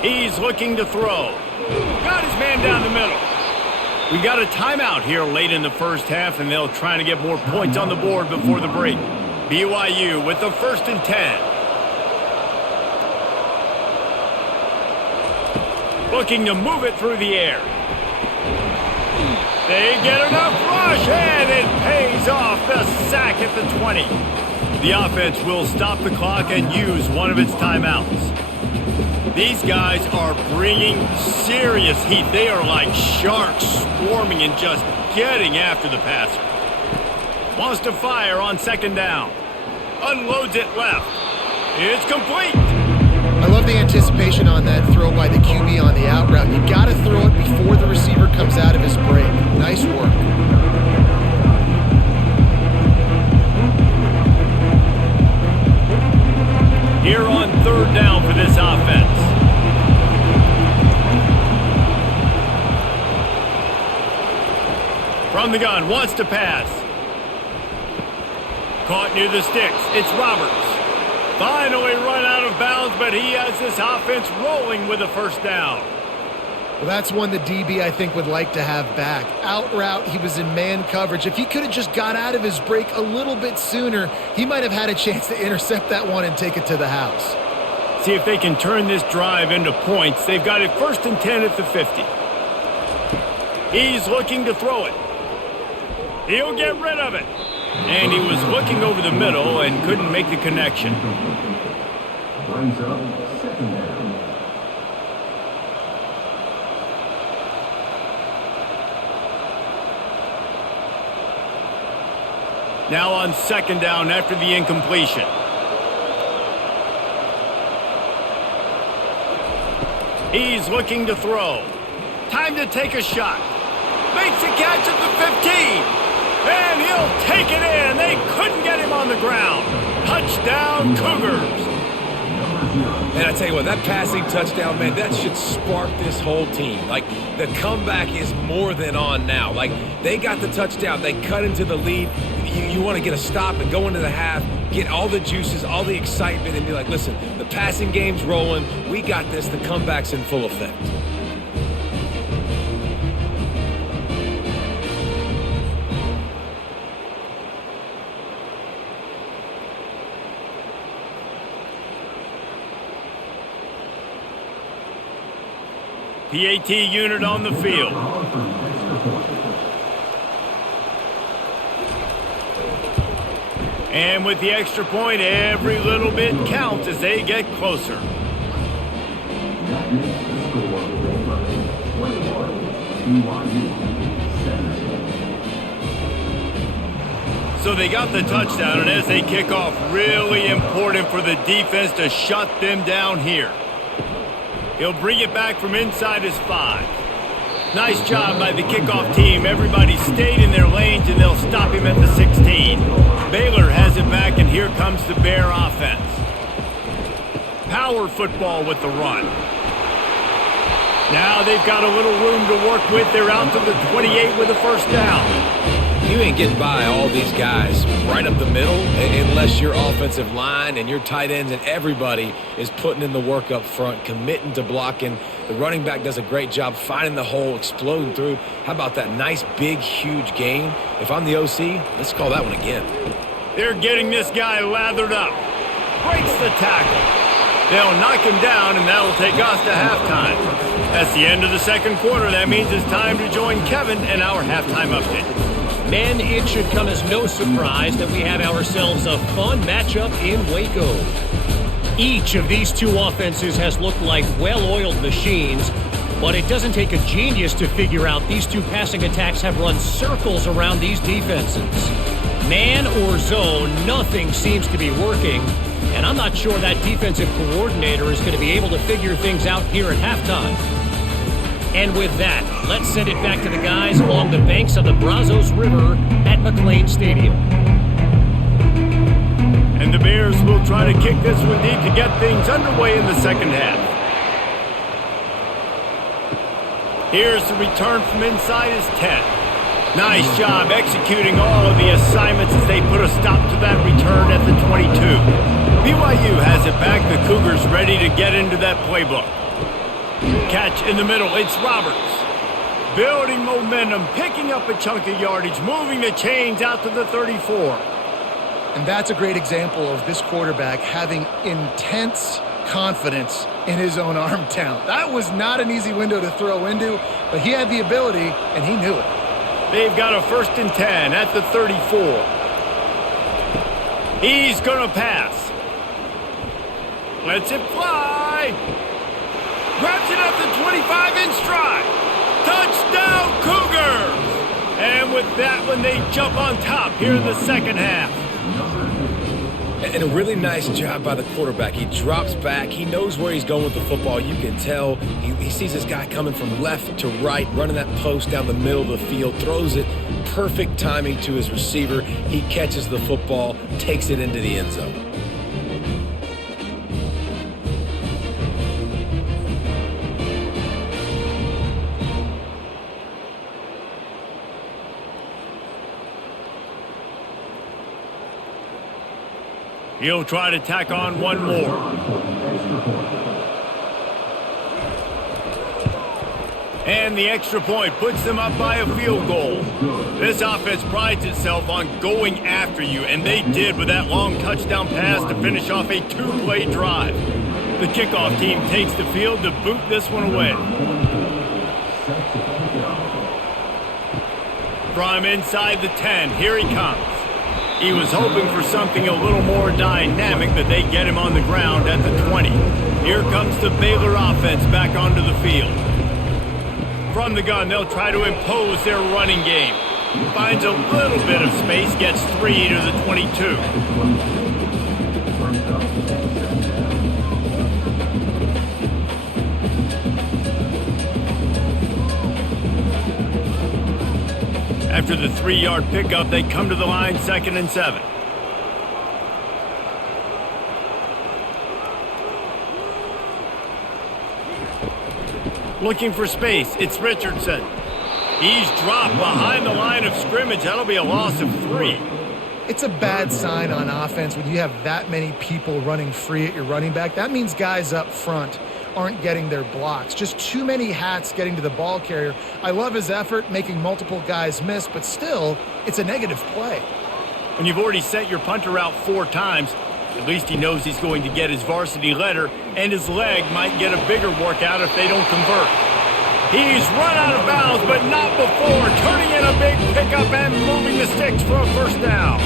He's looking to throw. Got his man down the middle. We got a timeout here late in the 1st half, and they'll try to get more points on the board before the break. BYU with the 1st and 10. Looking to move it through the air. They get enough rush, and it pays off. The sack at the 20. The offense will stop the clock and use one of its timeouts. These guys are bringing serious heat. They are like sharks swarming and just getting after the passer. Wants to fire on 2nd down. Unloads it left. It's complete. I love the anticipation on that throw by the QB on the out route. You got to throw it before the receiver comes out of his break. Nice work. Here on 3rd down for this offense. From the gun, wants to pass. Caught near the sticks. It's Roberts. Finally run out of bounds, but he has this offense rolling with a 1st down. Well, that's one the DB, I think, would like to have back. Out route, he was in man coverage. If he could have just got out of his break a little bit sooner, he might have had a chance to intercept that one and take it to the house. See if they can turn this drive into points. They've got it 1st and 10 at the 50. He's looking to throw it. He'll get rid of it. And he was looking over the middle and couldn't make the connection. Brings up 2nd down. Now on 2nd down after the incompletion. He's looking to throw. Time to take a shot. Makes a catch at the 15. And he'll take it in. They couldn't get him on the ground. Touchdown, Cougars. And I tell you what, that passing touchdown, man, that should spark this whole team. Like, the comeback is more than on now. Like, they got the touchdown. They cut into the lead. You want to get a stop and go into the half, get all the juices, all the excitement, and be like, listen, the passing game's rolling. We got this. The comeback's in full effect. PAT unit on the field. And with the extra point, every little bit counts as they get closer. That makes the score Baylor 21, BYU 17. So they got the touchdown, and as they kick off, really important for the defense to shut them down here. He'll bring it back from inside his 5. Nice job by the kickoff team. Everybody stayed in their lanes, and they'll stop him at the 16. Baylor has it back, and here comes the Bear offense. Power football with the run. Now they've got a little room to work with. They're out to the 28 with a 1st down. You ain't getting by all these guys right up the middle unless your offensive line and your tight ends and everybody is putting in the work up front, committing to blocking. The running back does a great job finding the hole, exploding through. How about that nice, big, huge gain? If I'm the OC, let's call that one again. They're getting this guy lathered up. Breaks the tackle. They'll knock him down, and that'll take us to halftime. That's the end of the 2nd quarter. That means it's time to join Kevin and our halftime update. Men, it should come as no surprise that we have ourselves a fun matchup in Waco. Each of these two offenses has looked like well-oiled machines, but it doesn't take a genius to figure out these two passing attacks have run circles around these defenses. Man or zone, nothing seems to be working, and I'm not sure that defensive coordinator is going to be able to figure things out here at halftime. And with that, let's send it back to the guys along the banks of the Brazos River at McLean Stadium. And the Bears will try to kick this one deep to get things underway in the 2nd half. Here's the return from inside his 10. Nice job executing all of the assignments as they put a stop to that return at the 22. BYU has it back. The Cougars ready to get into that playbook. Catch in the middle. It's Roberts. Building momentum, picking up a chunk of yardage, moving the chains out to the 34. And that's a great example of this quarterback having intense confidence in his own arm talent. That was not an easy window to throw into, but he had the ability, and he knew it. They've got a 1st and 10 at the 34. He's going to pass. Lets it fly. Grabs it at the 25 in stride. Touchdown, Cougars! And with that one, they jump on top here in the 2nd half. And a really nice job by the quarterback. He drops back. He knows where he's going with the football. You can tell. He sees this guy coming from left to right, running that post down the middle of the field, throws it. Perfect timing to his receiver. He catches the football, takes it into the end zone. He'll try to tack on one more. And the extra point puts them up by a field goal. This offense prides itself on going after you, and they did with that long touchdown pass to finish off a two-play drive. The kickoff team takes the field to boot this one away. From inside the 10, here he comes. He was hoping for something a little more dynamic, but they get him on the ground at the 20. Here comes the Baylor offense back onto the field. From the gun, they'll try to impose their running game. Finds a little bit of space, gets 3 to the 22. After the 3-yard pickup, they come to the line 2nd and 7. Looking for space, it's Richardson. He's dropped behind the line of scrimmage. That'll be a loss of 3. It's a bad sign on offense when you have that many people running free at your running back. That means guys up front aren't getting their blocks. Just too many hats getting to the ball carrier. I love his effort, making multiple guys miss, but still, it's a negative play. When you've already sent your punter out 4 times, at least he knows he's going to get his varsity letter, and his leg might get a bigger workout if they don't convert. He's run out of bounds, but not before, turning in a big pickup and moving the sticks for a first down.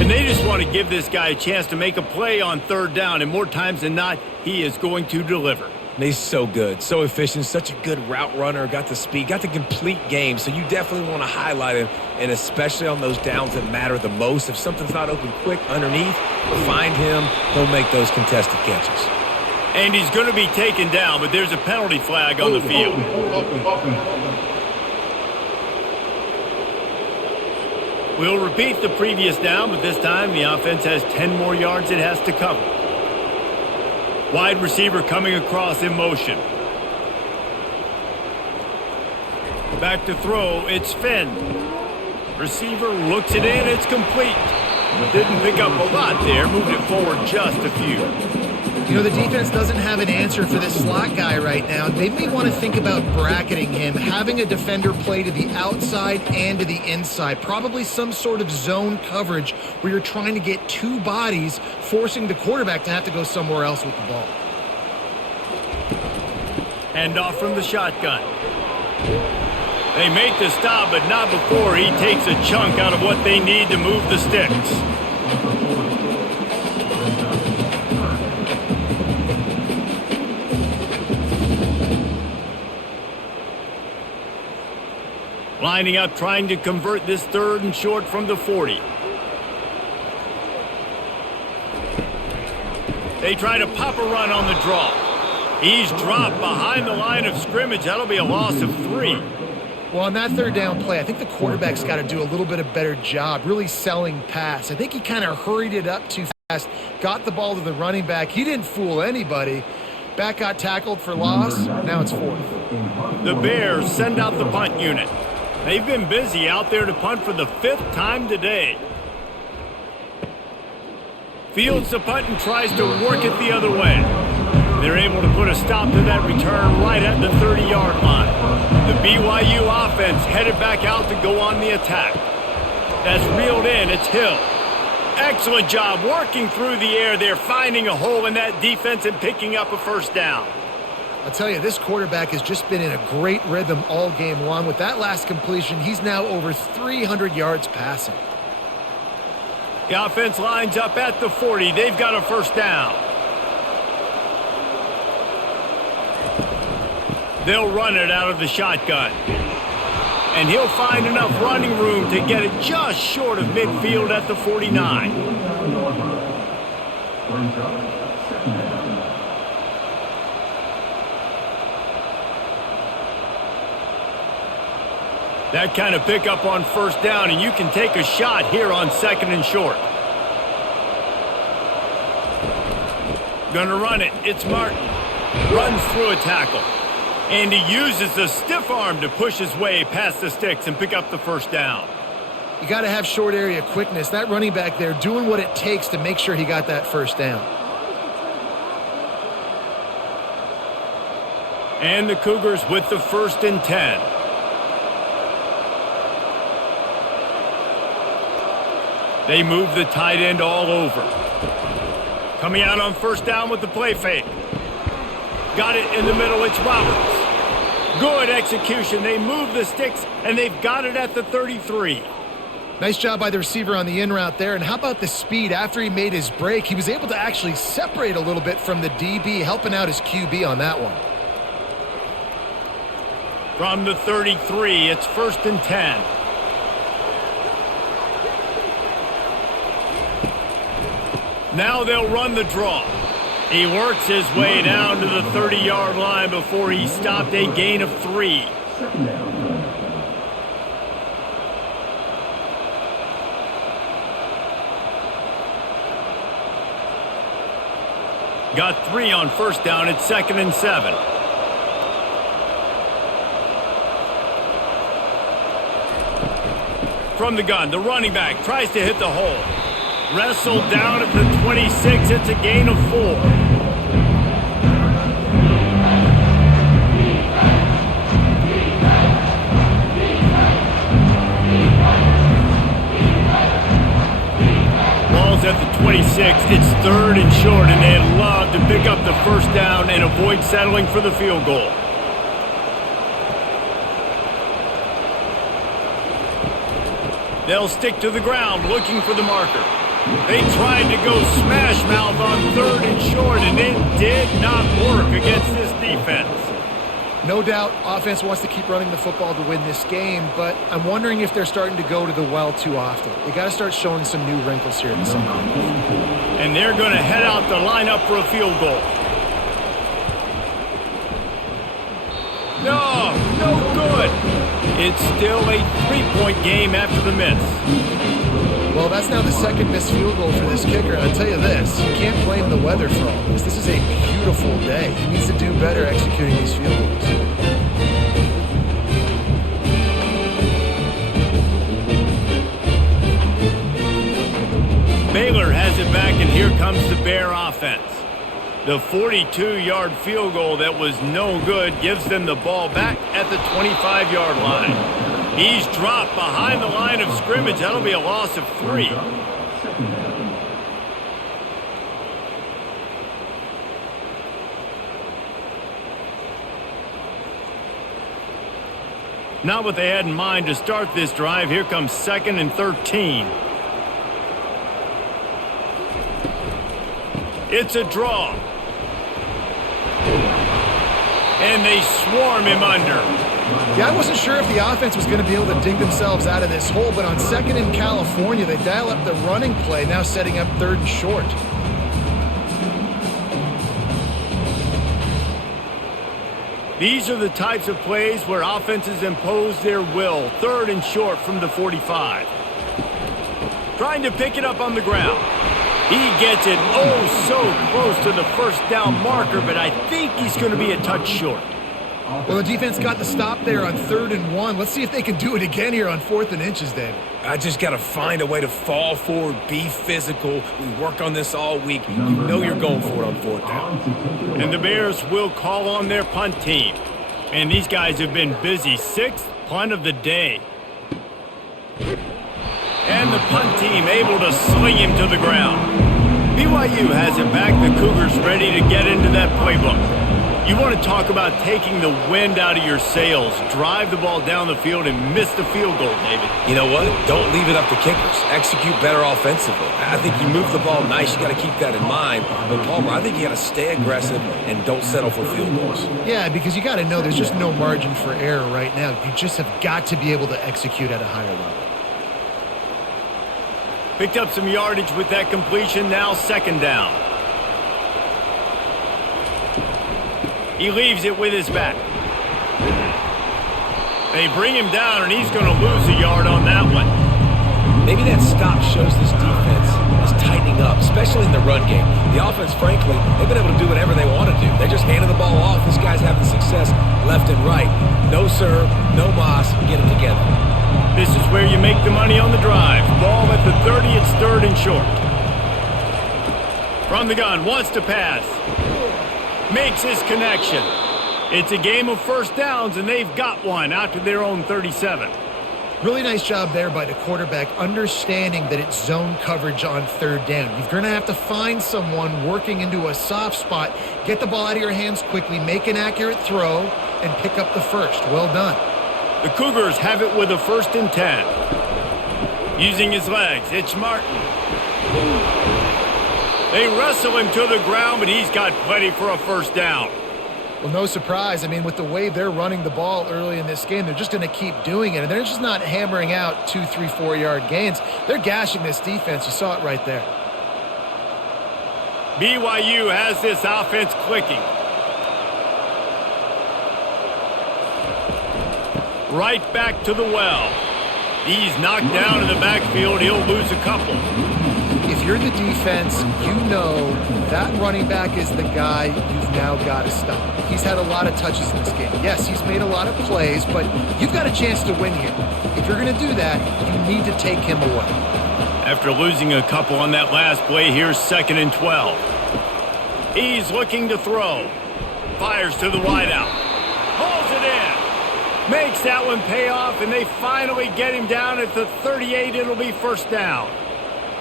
And they just want to give this guy a chance to make a play on 3rd down, and more times than not, he is going to deliver. And he's so good, so efficient, such a good route runner, got the speed, got the complete game, so you definitely want to highlight him, and especially on those downs that matter the most. If something's not open quick underneath, find him, he'll make those contested catches. And he's going to be taken down, but there's a penalty flag on the field. We'll repeat the previous down, but this time the offense has 10 more yards it has to cover. Wide receiver coming across in motion. Back to throw, it's Finn. Receiver looks it in, it's complete. Didn't pick up a lot there, moved it forward just a few. You know, the defense doesn't have an answer for this slot guy right now. They may want to think about bracketing him, having a defender play to the outside and to the inside. Probably some sort of zone coverage where you're trying to get 2 bodies, forcing the quarterback to have to go somewhere else with the ball. Handoff from the shotgun. They make the stop, but not before he takes a chunk out of what they need to move the sticks. Lining up, trying to convert this 3rd and short from the 40. They try to pop a run on the draw. He's dropped behind the line of scrimmage. That'll be a loss of 3. Well, on that 3rd down play, I think the quarterback's got to do a little bit of better job really selling pass. I think he kind of hurried it up too fast, got the ball to the running back. He didn't fool anybody. Back got tackled for loss. Now it's 4th. The Bears send out the punt unit. They've been busy out there to punt for the 5th time today. Fields the punt and tries to work it the other way. They're able to put a stop to that return right at the 30-yard line. The BYU offense headed back out to go on the attack. That's reeled in. It's Hill. Excellent job working through the air. They're finding a hole in that defense and picking up a first down. I'll tell you, this quarterback has just been in a great rhythm all game long. With that last completion, he's now over 300 yards passing. The offense lines up at the 40. They've got a first down. They'll run it out of the shotgun. And he'll find enough running room to get it just short of midfield at the 49. That kind of pickup on first down, and you can take a shot here on 2nd and short. Gonna run it. It's Martin. Runs through a tackle. And he uses the stiff arm to push his way past the sticks and pick up the first down. You got to have short area quickness. That running back there doing what it takes to make sure he got that first down. And the Cougars with the 1st and 10. They move the tight end all over. Coming out on 1st down with the play fake. Got it in the middle. It's Roberts. Good execution. They move the sticks, and they've got it at the 33. Nice job by the receiver on the in route there. And how about the speed? After he made his break, he was able to actually separate a little bit from the DB, helping out his QB on that one. From the 33, it's 1st and 10. Now they'll run the draw. He works his way down to the 30-yard line before he stopped, a gain of 3. Got 3 on 1st down. It's 2nd and 7. From the gun, the running back tries to hit the hole. Wrestled down at the 26. It's a gain of 4. Ball's at the 26. It's 3rd and short, and they'd love to pick up the 1st down and avoid settling for the field goal. They'll stick to the ground looking for the marker. They tried to go smash mouth on 3rd and short, and it did not work against this defense. No doubt, offense wants to keep running the football to win this game, but I'm wondering if they're starting to go to the well too often. They got to start showing some new wrinkles here in the second half. And they're going to head out to line up for a field goal. No good. It's still a 3-point game after the miss. Well, that's now the 2nd missed field goal for this kicker, and I'll tell you this, you can't blame the weather for all this. This is a beautiful day. He needs to do better executing these field goals. Baylor has it back, and here comes the Bear offense. The 42-yard field goal that was no good gives them the ball back at the 25-yard line. He's dropped behind the line of scrimmage. That'll be a loss of 3. Not what they had in mind to start this drive. Here comes 2nd and 13. It's a draw. And they swarm him under. Yeah, I wasn't sure if the offense was going to be able to dig themselves out of this hole, but on 2nd in California, they dial up the running play, now setting up 3rd and short. These are the types of plays where offenses impose their will. 3rd and short from the 45. Trying to pick it up on the ground. He gets it so close to the 1st down marker, but I think he's going to be a touch short. Well, the defense got the stop there on 3rd and 1. Let's see if they can do it again here on 4th and inches, David. I just got to find a way to fall forward, be physical. We work on this all week. You know you're going for it on 4th down. And the Bears will call on their punt team. And these guys have been busy. 6th punt of the day. And the punt team able to sling him to the ground. BYU has it back. The Cougars ready to get into that playbook. You want to talk about taking the wind out of your sails. Drive the ball down the field and miss the field goal, David. You know what? Don't leave it up to kickers. Execute better offensively. I think you move the ball nice. You got to keep that in mind. But, Palmer, I think you got to stay aggressive and don't settle for field goals. Yeah, because you got to know there's just no margin for error right now. You just have got to be able to execute at a higher level. Picked up some yardage with that completion. Now 2nd down. He leaves it with his back. They bring him down, and he's going to lose a yard on that one. Maybe that stop shows this defense is tightening up, especially in the run game. The offense, frankly, they've been able to do whatever they want to do. They're just handing the ball off. This guy's having success left and right. No serve, no moss, get it together. This is where you make the money on the drive. Ball at the 30, it's 3rd and short. From the gun, wants to pass. Makes his connection. It's a game of first downs, and they've got one out to their own 37. Really nice job there by the quarterback, understanding that it's zone coverage on third down. You're going to have to find someone working into a soft spot, get the ball out of your hands quickly, make an accurate throw, and pick up the first. Well done. The Cougars have it with a 1st and 10. Using his legs, it's Martin. They wrestle him to the ground, but he's got plenty for a first down. Well, no surprise. I mean, with the way they're running the ball early in this game, they're just going to keep doing it. And they're just not hammering out 2, 3, 4-yard gains. They're gashing this defense. You saw it right there. BYU has this offense clicking. Right back to the well. He's knocked down in the backfield. He'll lose a couple. If you're the defense, you know that running back is the guy you've now got to stop. He's had a lot of touches in this game. Yes, he's made a lot of plays, but you've got a chance to win here. If you're going to do that, you need to take him away. After losing a couple on that last play, here's 2nd and 12. He's looking to throw. Fires to the wideout. Pulls it in. Makes that one pay off, and they finally get him down at the 38. It'll be first down.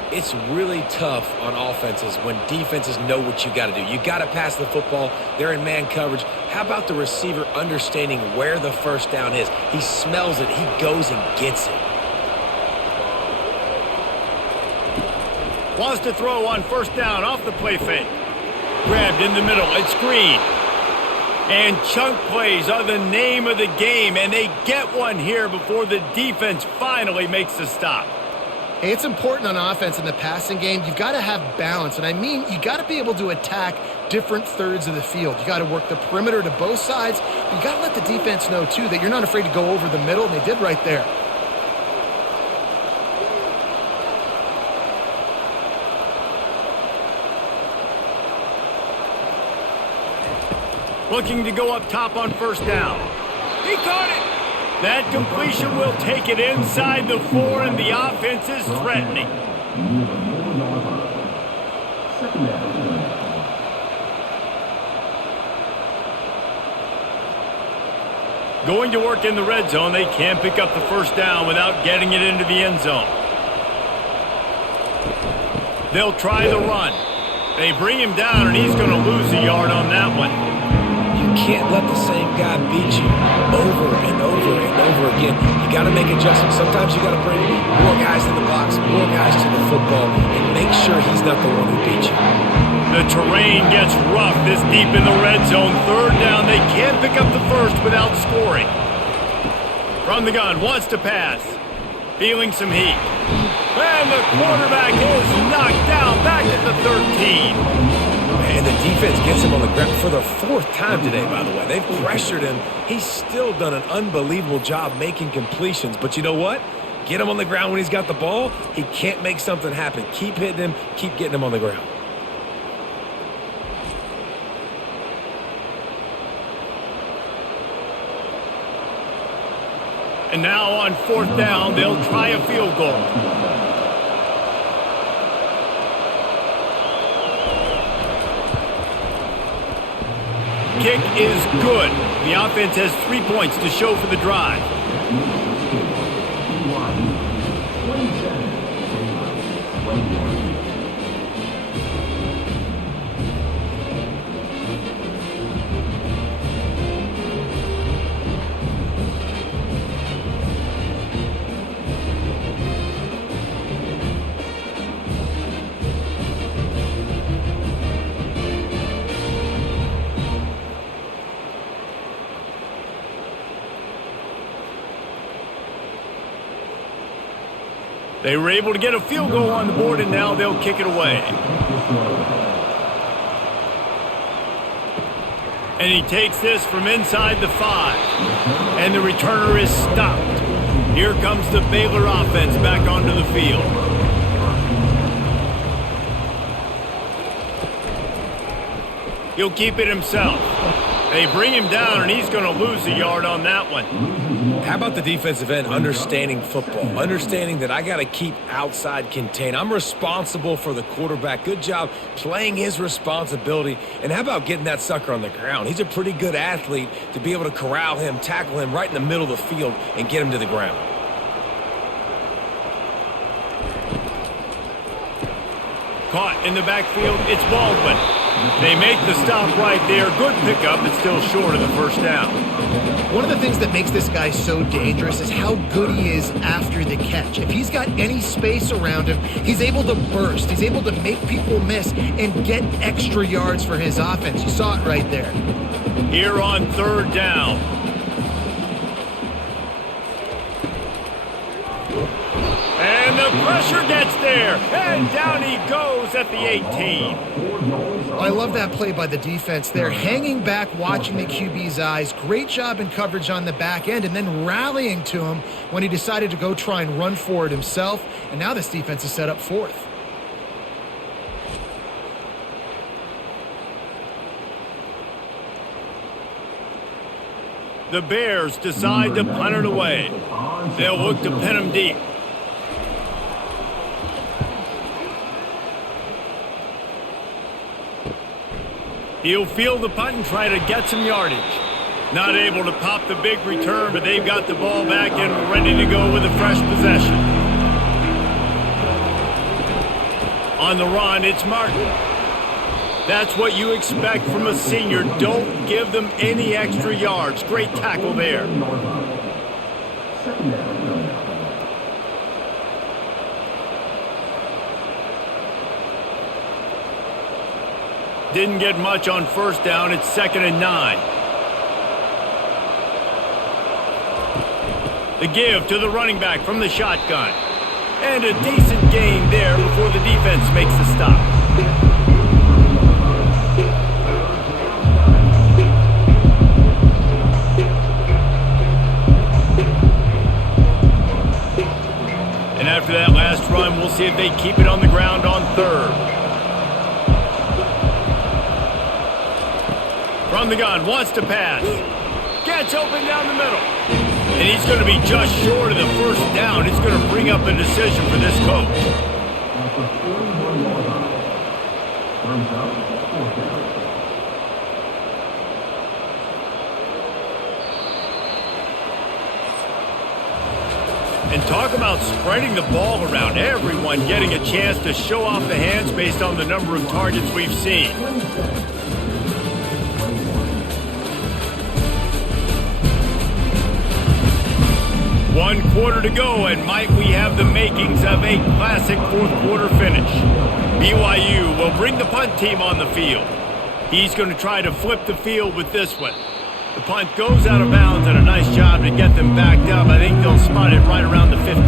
It's really tough on offenses when defenses know what you got to do. You got to pass the football. They're in man coverage. How about the receiver understanding where the first down is? He smells it. He goes and gets it. Wants to throw on first down off the play fake. Grabbed in the middle. It's Green. And chunk plays are the name of the game, and they get one here before the defense finally makes the stop. It's important on offense in the passing game. You've got to have balance. And I mean, you got to be able to attack different thirds of the field. You got to work the perimeter to both sides. You got to let the defense know, too, that you're not afraid to go over the middle. And they did right there. Looking to go up top on first down. He caught it. That completion will take it inside the 4, and the offense is threatening. Going to work in the red zone. They can't pick up the first down without getting it into the end zone. They'll try the run. They bring him down, and he's going to lose a yard on that one. You can't let the same guy beat you over and over and over again. You got to make adjustments. Sometimes you got to bring more guys in the box, more guys to the football, and make sure he's not the one who beat you. The terrain gets rough this deep in the red zone. 3rd down. They can't pick up the first without scoring. From the gun, wants to pass. Feeling some heat. And the quarterback is knocked down back at the 13. And the defense gets him on the ground for the 4th time today, by the way. They've pressured him. He's still done an unbelievable job making completions. But you know what? Get him on the ground when he's got the ball. He can't make something happen. Keep hitting him. Keep getting him on the ground. And now on 4th down, they'll try a field goal. Kick is good. The offense has 3 points to show for the drive. They were able to get a field goal on the board, and now they'll kick it away. And he takes this from inside the 5. And the returner is stopped. Here comes the Baylor offense back onto the field. He'll keep it himself. They bring him down, and he's going to lose a yard on that one. How about the defensive end understanding football, understanding that I got to keep outside contained. I'm responsible for the quarterback. Good job playing his responsibility. And how about getting that sucker on the ground? He's a pretty good athlete to be able to corral him, tackle him right in the middle of the field, and get him to the ground. Caught in the backfield, it's Baldwin. They make the stop right there. Good pickup, but still short of the first down. One of the things that makes this guy so dangerous is how good he is after the catch. If he's got any space around him, he's able to burst. He's able to make people miss and get extra yards for his offense. You saw it right there. Here on third down. And the pressure gets there. And down he goes at the 18. I love that play by the defense there. Hanging back, watching the QB's eyes. Great job in coverage on the back end, and then rallying to him when he decided to go try and run for it himself. And now this defense is set up fourth. The Bears decide to punt it away. They'll look to pin him deep. He'll field the punt and try to get some yardage. Not able to pop the big return, but they've got the ball back and ready to go with a fresh possession. On the run, it's Martin. That's what you expect from a senior. Don't give them any extra yards. Great tackle there. Didn't get much on first down. It's 2nd and 9. The give to the running back from the shotgun. And a decent gain there before the defense makes the stop. And after that last run, we'll see if they keep it on the ground on third. From the gun, wants to pass. Gets open down the middle. And he's going to be just short of the first down. It's going to bring up a decision for this coach. And talk about spreading the ball around. Everyone getting a chance to show off the hands based on the number of targets we've seen. One quarter to go, and might we have the makings of a classic fourth quarter finish. BYU will bring the punt team on the field. He's going to try to flip the field with this one. The punt goes out of bounds, and a nice job to get them backed up. I think they'll spot it right around the 15.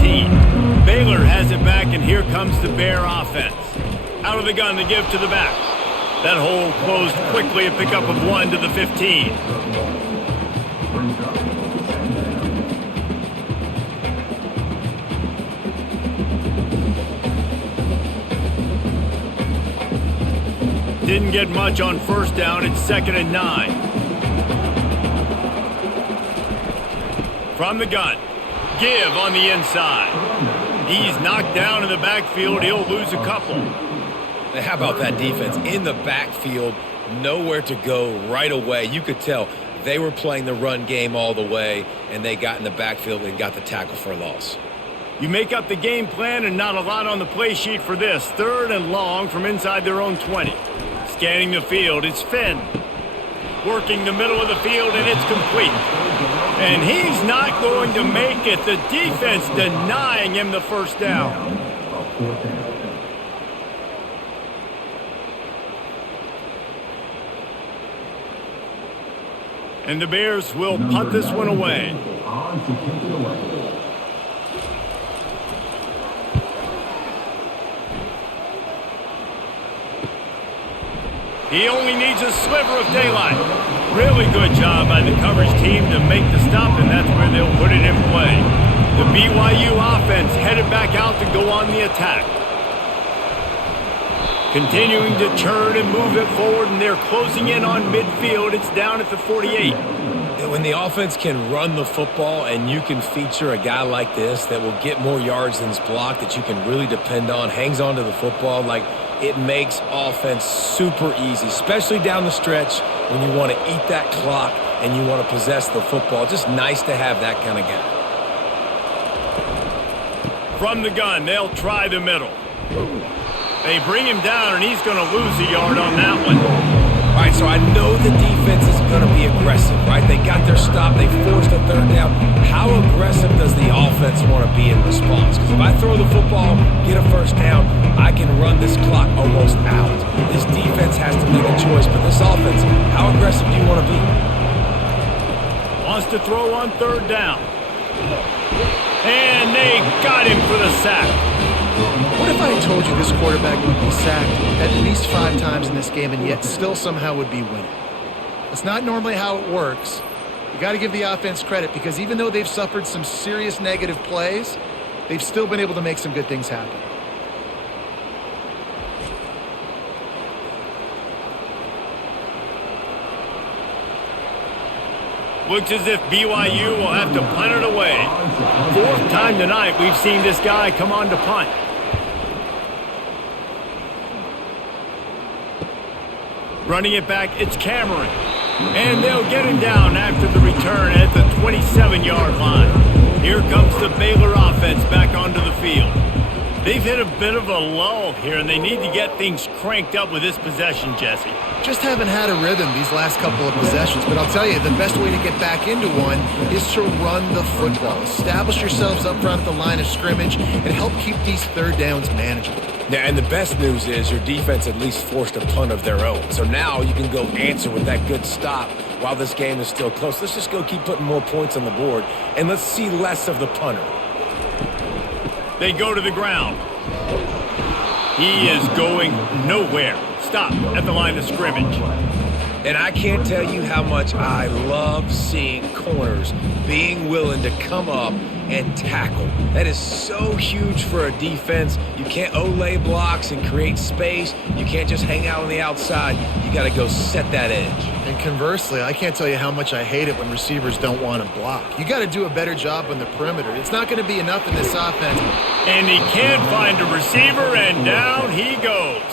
Baylor has it back, and here comes the Bear offense. Out of the gun, the give to the back. That hole closed quickly, a pickup of 1 to the 15. Didn't get much on first down. It's 2nd and 9. From the gun. Give on the inside. He's knocked down in the backfield. He'll lose a couple. Now, how about that defense? In the backfield, nowhere to go right away. You could tell they were playing the run game all the way, and they got in the backfield and got the tackle for a loss. You make up the game plan and not a lot on the play sheet for this. 3rd and long from inside their own 20. Scanning the field, it's Finn. Working the middle of the field, and it's complete. And he's not going to make it. The defense denying him the first down. And the Bears will punt this one away. He only needs a sliver of daylight. Really good job by the coverage team to make the stop, and that's where they'll put it in play. The BYU offense headed back out to go on the attack. Continuing to turn and move it forward, and they're closing in on midfield. It's down at the 48. When the offense can run the football and you can feature a guy like this that will get more yards than his block, that you can really depend on, hangs on to the football, like it makes offense super easy, especially down the stretch when you want to eat that clock and you want to possess the football. Just nice to have that kind of guy. From the gun, they'll try the middle. They bring him down, and he's going to lose a yard on that one. All right, so I know the defense is going to be aggressive, right? They got their stop. They forced a third down. How aggressive does the offense want to be in response? Because if I throw the football, get a first down, I can run this clock almost out. This defense has to make a choice, but this offense, how aggressive do you want to be? Wants to throw on third down. And they got him for the sack. What if I told you this quarterback would be sacked at least 5 times in this game and yet still somehow would be winning? That's not normally how it works. You got to give the offense credit because even though they've suffered some serious negative plays, they've still been able to make some good things happen. Looks as if BYU will have to punt it away. 4th time tonight we've seen this guy come on to punt. Running it back, it's Cameron. And they'll get him down after the return at the 27-yard line. Here comes the Baylor offense back onto the field. They've hit a bit of a lull here, and they need to get things cranked up with this possession, Jesse. Just haven't had a rhythm these last couple of possessions, but I'll tell you, the best way to get back into one is to run the football. Establish yourselves up front at the line of scrimmage and help keep these third downs manageable. Yeah, and the best news is your defense at least forced a punt of their own. So now you can go answer with that good stop while this game is still close. Let's just go keep putting more points on the board, and let's see less of the punter. They go to the ground. He is going nowhere. Stop at the line of scrimmage. And I can't tell you how much I love seeing corners being willing to come up and tackle. That is so huge for a defense. You can't olay blocks and create space. You can't just hang out on the outside. You got to go set that edge. And conversely, I can't tell you how much I hate it when receivers don't want to block. You got to do a better job on the perimeter. It's not going to be enough in this offense. And he can't find a receiver, and down he goes.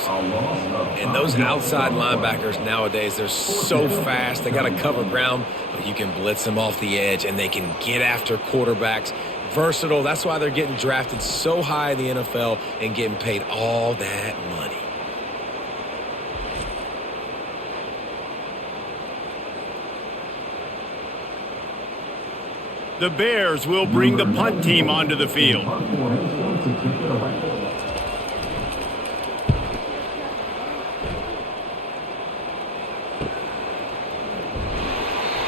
And those outside linebackers nowadays, they're so fast. They got to cover ground, but you can blitz them off the edge, and they can get after quarterbacks. Versatile. That's why they're getting drafted so high in the NFL and getting paid all that money. The Bears will bring the punt team onto the field.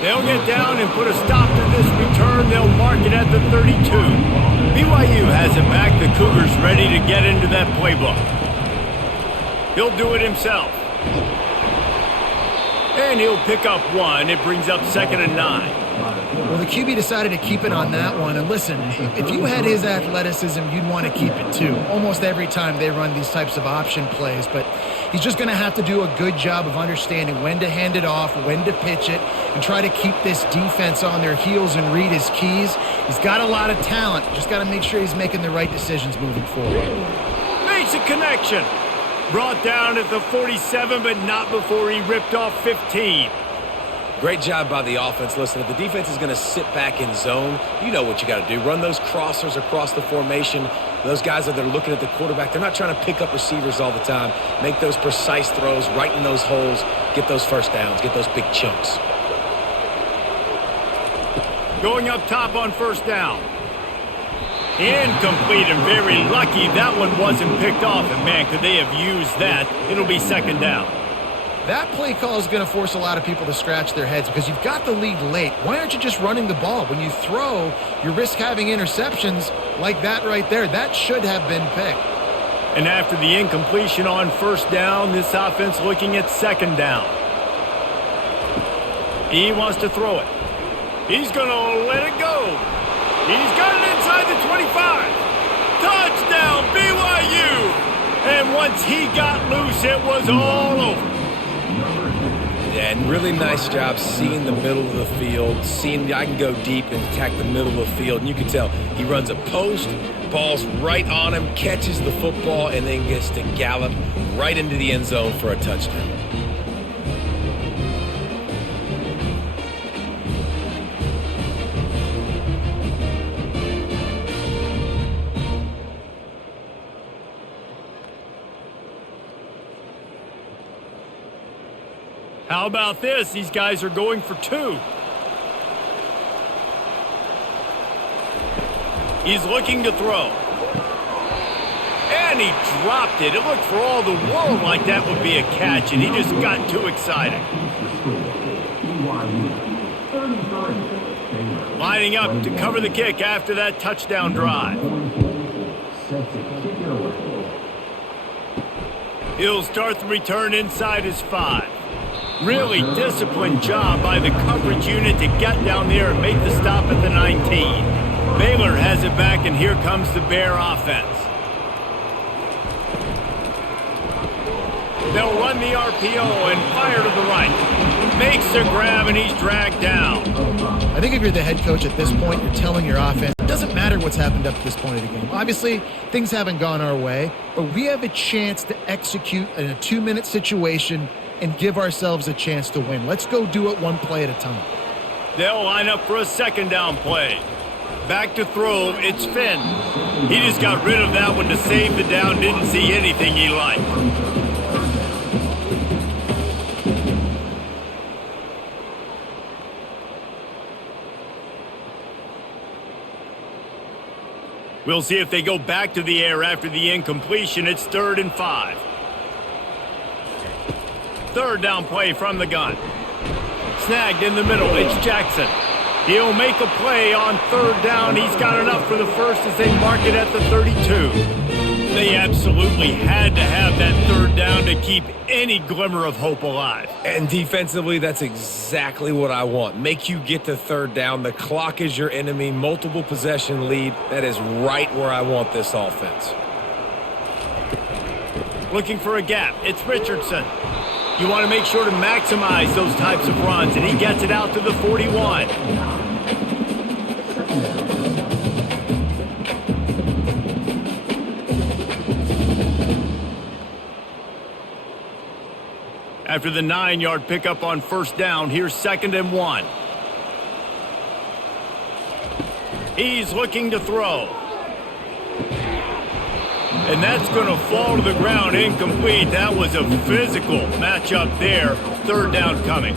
They'll get down and put a stop to this return. They'll mark it at the 32. BYU has it back. The Cougars ready to get into that playbook. He'll do it himself. And he'll pick up 1. It brings up 2nd and 9. Well, the QB decided to keep it on that one. And listen, if you had his athleticism, you'd want to keep it too. Almost every time they run these types of option plays. But he's just going to have to do a good job of understanding when to hand it off, when to pitch it, and try to keep this defense on their heels and read his keys. He's got a lot of talent. Just got to make sure he's making the right decisions moving forward. Makes a connection. Brought down at the 47, but not before he ripped off 15. Great job by the offense. Listen, if the defense is going to sit back in zone, you know what you got to do. Run those crossers across the formation. Those guys that are looking at the quarterback, they're not trying to pick up receivers all the time. Make those precise throws right in those holes. Get those first downs. Get those big chunks. Going up top on first down. Incomplete, and very lucky that one wasn't picked off. And, man, could they have used that? It'll be 2nd down. That play call is going to force a lot of people to scratch their heads because you've got the lead late. Why aren't you just running the ball? When you throw, you risk having interceptions like that right there. That should have been picked. And after the incompletion on first down, this offense looking at 2nd down. He wants to throw it. He's going to let it go. He's got it inside the 25. Touchdown, BYU. And once he got loose, it was all over. Yeah, and really nice job seeing the middle of the field, seeing I can go deep and attack the middle of the field. And you can tell he runs a post, ball's right on him, catches the football, and then gets to gallop right into the end zone for a touchdown. How about this? These guys are going for two. He's looking to throw. And he dropped it. It looked for all the world like that would be a catch, and he just got too excited. Lining up to cover the kick after that touchdown drive. He'll start the return inside his 5. Really disciplined job by the coverage unit to get down there and make the stop at the 19. Baylor has it back, and here comes the Bear offense. They'll run the RPO and fire to the right. Makes the grab, and he's dragged down. I think if you're the head coach at this point, you're telling your offense, it doesn't matter what's happened up to this point of the game. Obviously, things haven't gone our way, but we have a chance to execute in a 2-minute situation and give ourselves a chance to win. Let's go do it one play at a time. They'll line up for a second down play. Back to throw, it's Finn. He just got rid of that one to save the down, didn't see anything he liked. We'll see if they go back to the air after the incompletion. It's 3rd and 5. Third down play from the gun. Snagged in the middle. It's Jackson. He'll make a play on 3rd down. He's got enough for the first as they mark it at the 32. They absolutely had to have that 3rd down to keep any glimmer of hope alive. And defensively, that's exactly what I want. Make you get to 3rd down. The clock is your enemy. Multiple possession lead. That is right where I want this offense. Looking for a gap. It's Richardson. You want to make sure to maximize those types of runs, and he gets it out to the 41. After the 9-yard pickup on 1st down, here's 2nd and 1. He's looking to throw. And that's going to fall to the ground incomplete. That was a physical matchup there. 3rd down coming.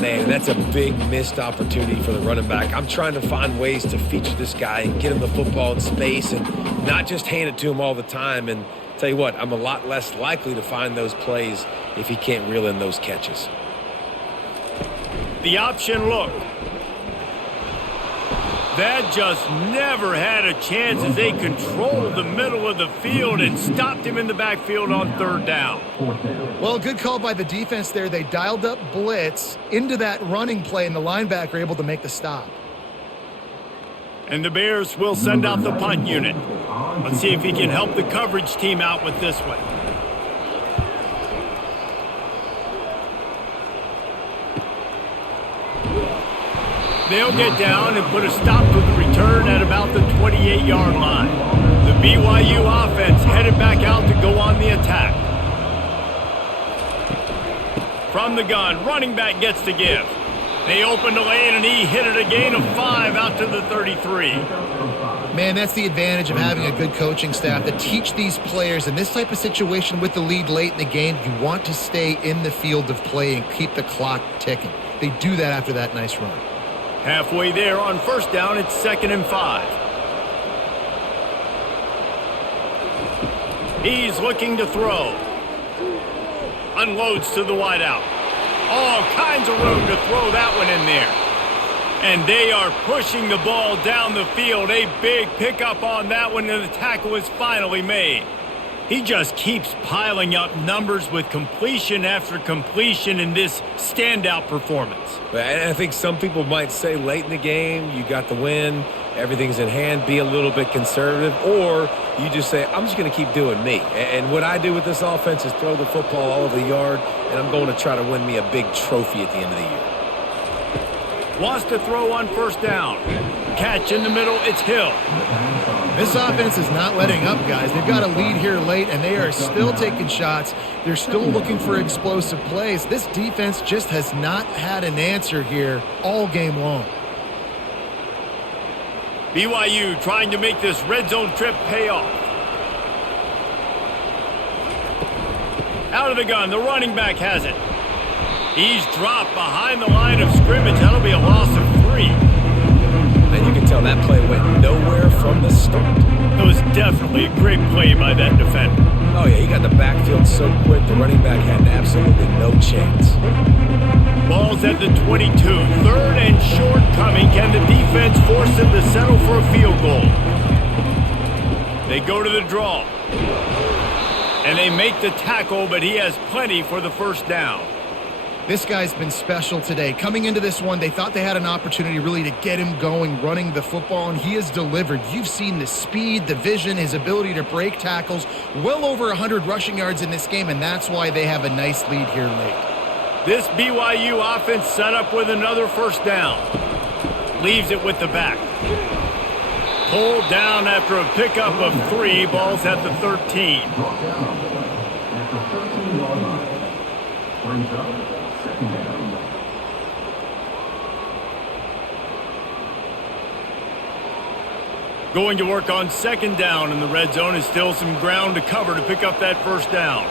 Man, that's a big missed opportunity for the running back. I'm trying to find ways to feature this guy and get him the football in space and not just hand it to him all the time. And tell you what, I'm a lot less likely to find those plays if he can't reel in those catches. The option look. That just never had a chance as they controlled the middle of the field and stopped him in the backfield on 3rd down. Well, good call by the defense there. They dialed up blitz into that running play, and the linebacker able to make the stop. And the Bears will send out the punt unit. Let's see if he can help the coverage team out with this one. They'll get down and put a stop to the return at about the 28-yard line. The BYU offense headed back out to go on the attack. From the gun, running back gets to give. They opened the lane, and he hit it a gain of 5 out to the 33. Man, that's the advantage of having a good coaching staff to teach these players in this type of situation with the lead late in the game. You want to stay in the field of play and keep the clock ticking. They do that after that nice run. Halfway there on 1st down, it's 2nd and 5. He's looking to throw. Unloads to the wideout. All kinds of room to throw that one in there. And they are pushing the ball down the field. A big pickup on that one, and the tackle is finally made. He just keeps piling up numbers with completion after completion in this standout performance. And I think some people might say late in the game, you got the win, Everything's in hand, be a little bit conservative, or you just say, I'm just going to keep doing me. And what I do with this offense is throw the football all over the yard, and I'm going to try to win me a big trophy at the end of the year. Wants to throw on first down. Catch in the middle, it's Hill. This offense is not letting up, guys. They've got a lead here late, and they are still taking shots. They're still looking for explosive plays. This defense just has not had an answer here all game long. BYU trying to make this red zone trip pay off. Out of the gun, the running back has it. He's dropped behind the line of scrimmage. That'll be a loss of 3. And you can tell that play went nowhere from the start. It was definitely a great play by that defender. Oh, yeah, he got the backfield so quick, the running back had absolutely no chance. Ball's at the 22. 3rd and short coming. Can the defense force him to settle for a field goal? They go to the draw. And they make the tackle, but he has plenty for the first down. This guy's been special today. Coming into this one, they thought they had an opportunity really to get him going, running the football, and he has delivered. You've seen the speed, the vision, his ability to break tackles. Well over 100 rushing yards in this game, and that's why they have a nice lead here late. This BYU offense set up with another first down. Leaves it with the back. Pulled down after a pickup of 3. Ball's at the 13. Brings up second down. Going to work on second down in the red zone, and still some ground to cover to pick up that first down.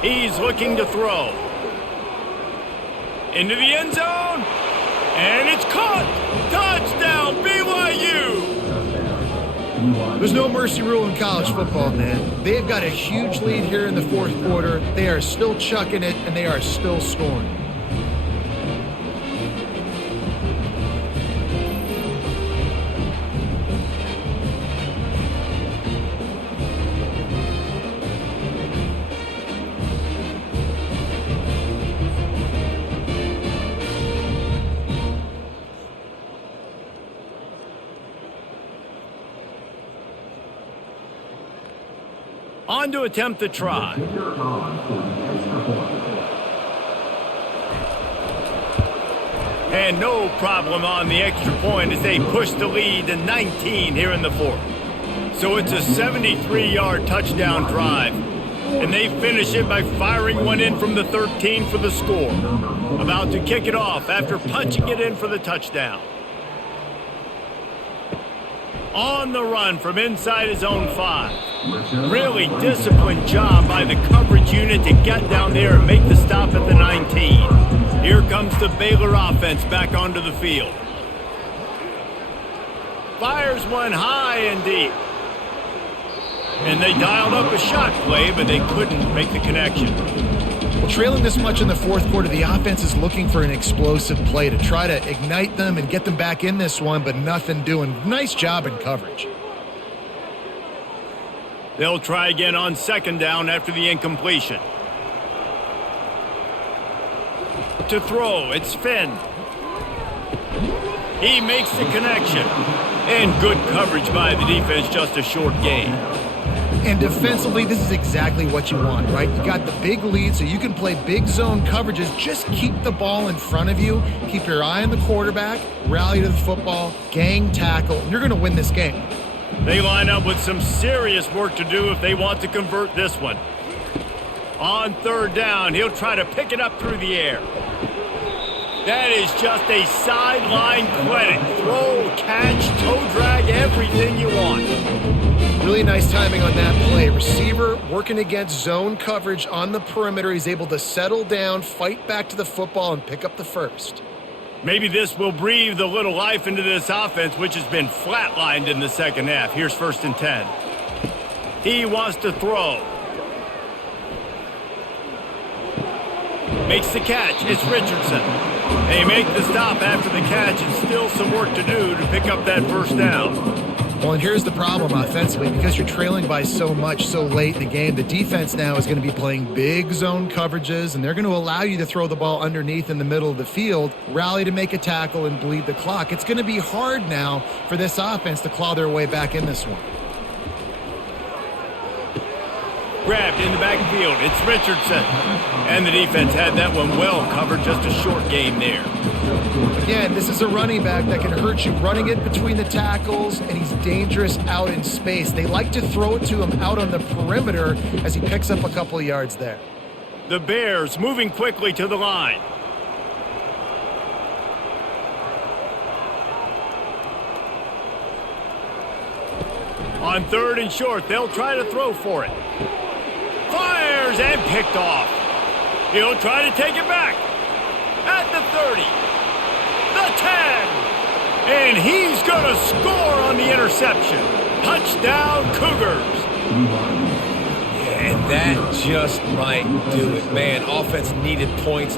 He's looking to throw. Into the end zone. And it's caught. Touchdown, BYU. There's no mercy rule in college football, man. They've got a huge lead here in the 4th quarter. They are still chucking it, and they are still scoring. On to attempt the try. And no problem on the extra point as they push the lead to 19 here in the 4th. So it's a 73-yard touchdown drive. And they finish it by firing one in from the 13 for the score. About to kick it off after punching it in for the touchdown. On the run from inside his own 5. Really disciplined job by the coverage unit to get down there and make the stop at the 19. Here comes the Baylor offense back onto the field. Fires one high and deep. And they dialed up a shot play, but they couldn't make the connection. Well, trailing this much in the 4th quarter, the offense is looking for an explosive play to try to ignite them and get them back in this one, but nothing doing. Nice job in coverage. They'll try again on second down after the incompletion. To throw, it's Finn. He makes the connection. And good coverage by the defense, just a short gain. And defensively, this is exactly what you want, right? You got the big lead, so you can play big zone coverages. Just keep the ball in front of you. Keep your eye on the quarterback. Rally to the football. Gang tackle. You're going to win this game. They line up with some serious work to do if they want to convert this one. On third down, he'll try to pick it up through the air. That is just a sideline clinic. Throw, catch, toe drag, everything you want. Really nice timing on that play. Receiver working against zone coverage on the perimeter. He's able to settle down, fight back to the football, and pick up the first. Maybe this will breathe a little life into this offense, which has been flatlined in the second half. Here's 1st and 10. He wants to throw. Makes the catch. It's Richardson. They make the stop after the catch, and still some work to do to pick up that first down. Well, and here's the problem offensively. Because you're trailing by so much so late in the game, the defense now is going to be playing big zone coverages, and they're going to allow you to throw the ball underneath in the middle of the field, rally to make a tackle, and bleed the clock. It's going to be hard now for this offense to claw their way back in this one. Grabbed in the backfield. It's Richardson. And the defense had that one well covered. Just a short game there. Again, this is a running back that can hurt you running it between the tackles, and he's dangerous out in space. They like to throw it to him out on the perimeter as he picks up a couple of yards there. The Bears moving quickly to the line. On 3rd and short, they'll try to throw for it. Fires and picked off. He'll try to take it back. At the 30. The 10. And he's going to score on the interception. Touchdown, Cougars. And that just might do it. Man, offense needed points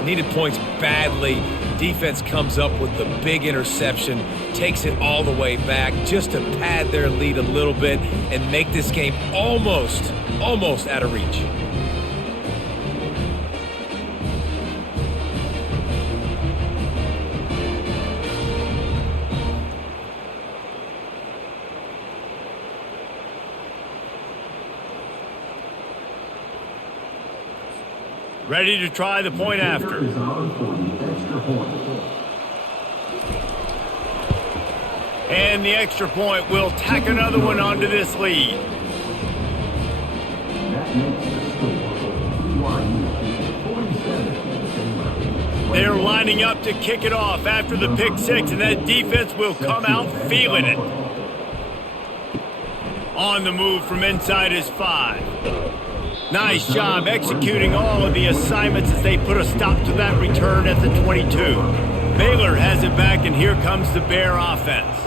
badly. Defense comes up with the big interception, takes it all the way back just to pad their lead a little bit and make this game almost out of reach. Ready to try the point after. And the extra point will tack another one onto this lead. They're lining up to kick it off after the pick six, and that defense will come out feeling it. On the move from inside his 5. Nice job executing all of the assignments as they put a stop to that return at the 22. Baylor has it back, and here comes the Bear offense.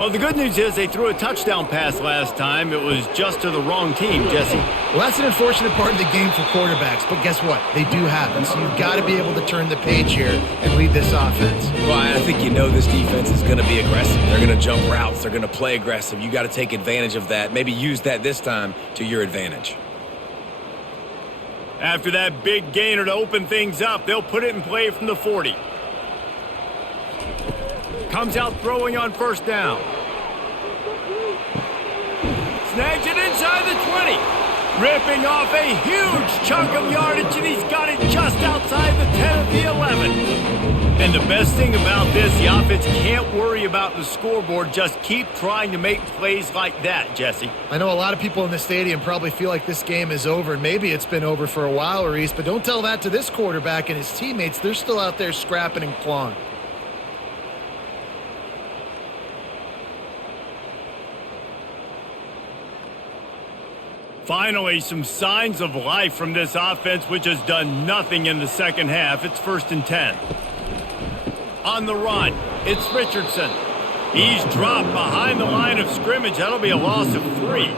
Well, the good news is they threw a touchdown pass last time. It was just to the wrong team, Jesse. Well, that's an unfortunate part of the game for quarterbacks, but guess what? They do happen, so you've got to be able to turn the page here and lead this offense. Well, I think you know this defense is going to be aggressive. They're going to jump routes. They're going to play aggressive. You got to take advantage of that. Maybe use that this time to your advantage. After that big gainer to open things up, they'll put it in play from the 40. Comes out throwing on 1st down. Snags it inside the 20. Ripping off a huge chunk of yardage, and he's got it just outside the 10 of the 11. And the best thing about this, the offense can't worry about the scoreboard. Just keep trying to make plays like that, Jesse. I know a lot of people in the stadium probably feel like this game is over, and maybe it's been over for a while, Reese, but don't tell that to this quarterback and his teammates. They're still out there scrapping and clawing. Finally, some signs of life from this offense, which has done nothing in the second half. It's 1st and 10. On the run, it's Richardson. He's dropped behind the line of scrimmage. That'll be a loss of 3.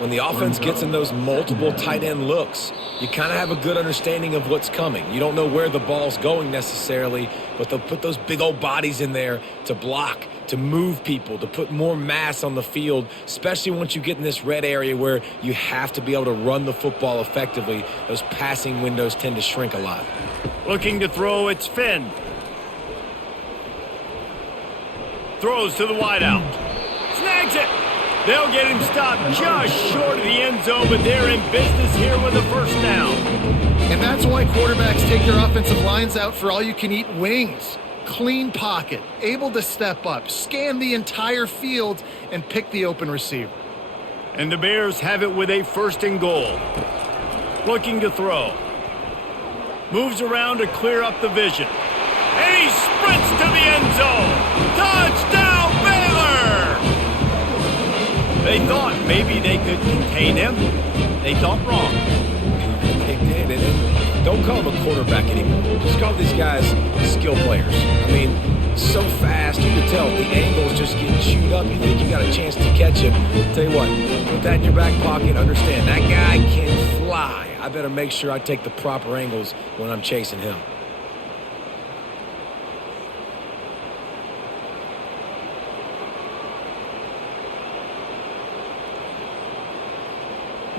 When the offense gets in those multiple tight end looks, you kind of have a good understanding of what's coming. You don't know where the ball's going necessarily, but they'll put those big old bodies in there to block, to move people, to put more mass on the field, especially once you get in this red area where you have to be able to run the football effectively. Those passing windows tend to shrink a lot. Looking to throw, it's Finn. Throws to the wideout. Snags it. They'll get him stopped just short of the end zone, but they're in business here with a 1st down. And that's why quarterbacks take their offensive lines out for all-you-can-eat wings. Clean pocket, able to step up, scan the entire field, and pick the open receiver. And the Bears have it with a 1st and goal. Looking to throw. Moves around to clear up the vision. And he sprints to the end zone. Touchdown, Baylor! They thought maybe they could contain him. They thought wrong. They did. And don't call him a quarterback anymore. Just call these guys skill players. I mean, so fast, you can tell the angle's just getting chewed up. You think you got a chance to catch him. Tell you what, put that in your back pocket. Understand, that guy can fly. I better make sure I take the proper angles when I'm chasing him.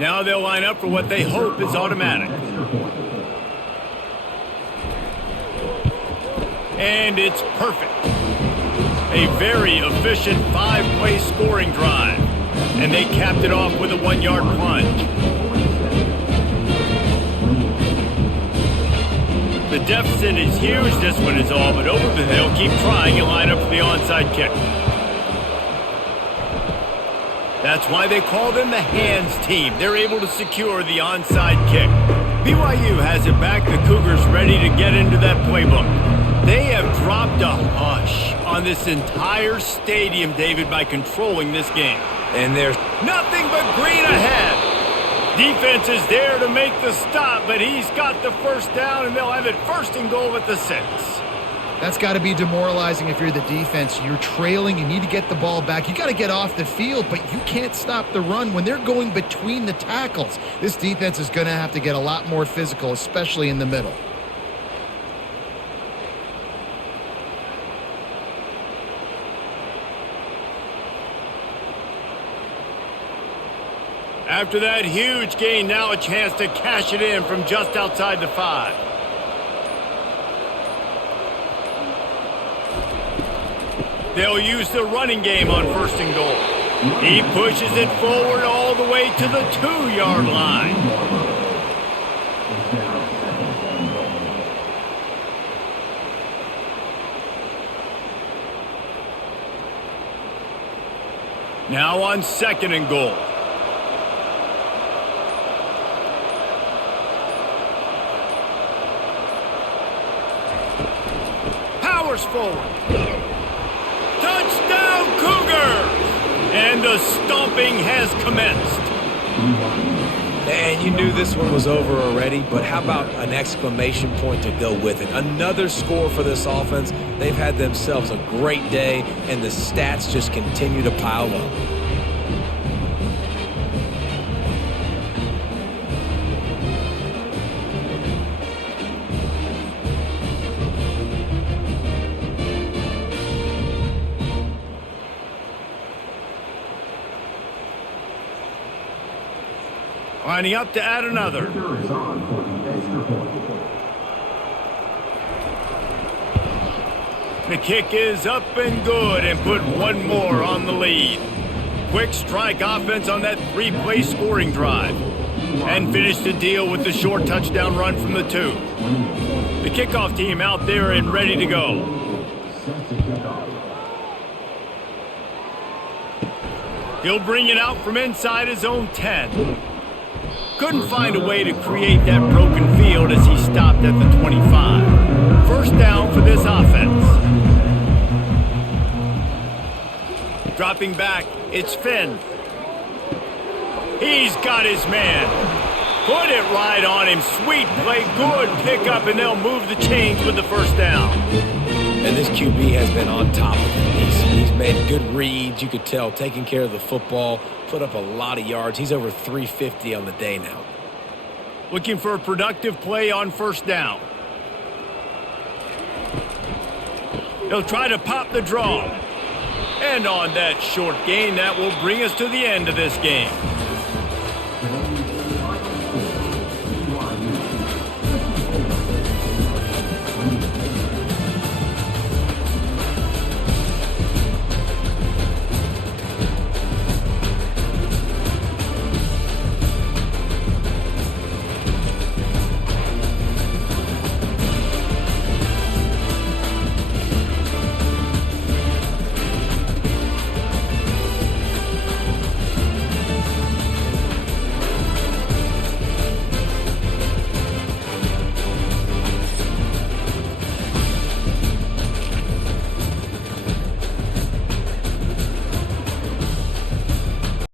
Now they'll line up for what they hope is automatic. And it's perfect. A very efficient 5-play scoring drive. And they capped it off with a 1-yard plunge. The deficit is huge, this one is all, but over the hill, keep trying and line up for the onside kick. That's why they call them the hands team. They're able to secure the onside kick. BYU has it back. The Cougars ready to get into that playbook. They have dropped a hush on this entire stadium, David, by controlling this game. And there's nothing but green ahead. Defense is there to make the stop, but he's got the first down, and they'll have it 1st and goal at the 6. That's got to be demoralizing if you're the defense. You're trailing. You need to get the ball back. You got to get off the field, but you can't stop the run when they're going between the tackles. This defense is going to have to get a lot more physical, especially in the middle. After that huge gain, now a chance to cash it in from just outside the 5. They'll use the running game on 1st and goal. He pushes it forward all the way to the 2-yard line. Now on 2nd and goal. Powers forward. Touchdown Cougars! And the stomping has commenced. Man, you knew this one was over already, but how about an exclamation point to go with it? Another score for this offense. They've had themselves a great day, and the stats just continue to pile up. Lining up to add another. The kick is up and good and put one more on the lead. Quick strike offense on that 3-play scoring drive. And finish the deal with the short touchdown run from the 2. The kickoff team out there and ready to go. He'll bring it out from inside his own 10. Couldn't find a way to create that broken field as he stopped at the 25. 1st down for this offense. Dropping back, it's Finn. He's got his man. Put it right on him. Sweet play, good pickup, and they'll move the chains with the 1st down. And this QB has been on top of it. He's made good reads. You could tell, taking care of the football, put up a lot of yards. He's over 350 on the day now. Looking for a productive play on 1st down. He'll try to pop the draw. And on that short gain, that will bring us to the end of this game.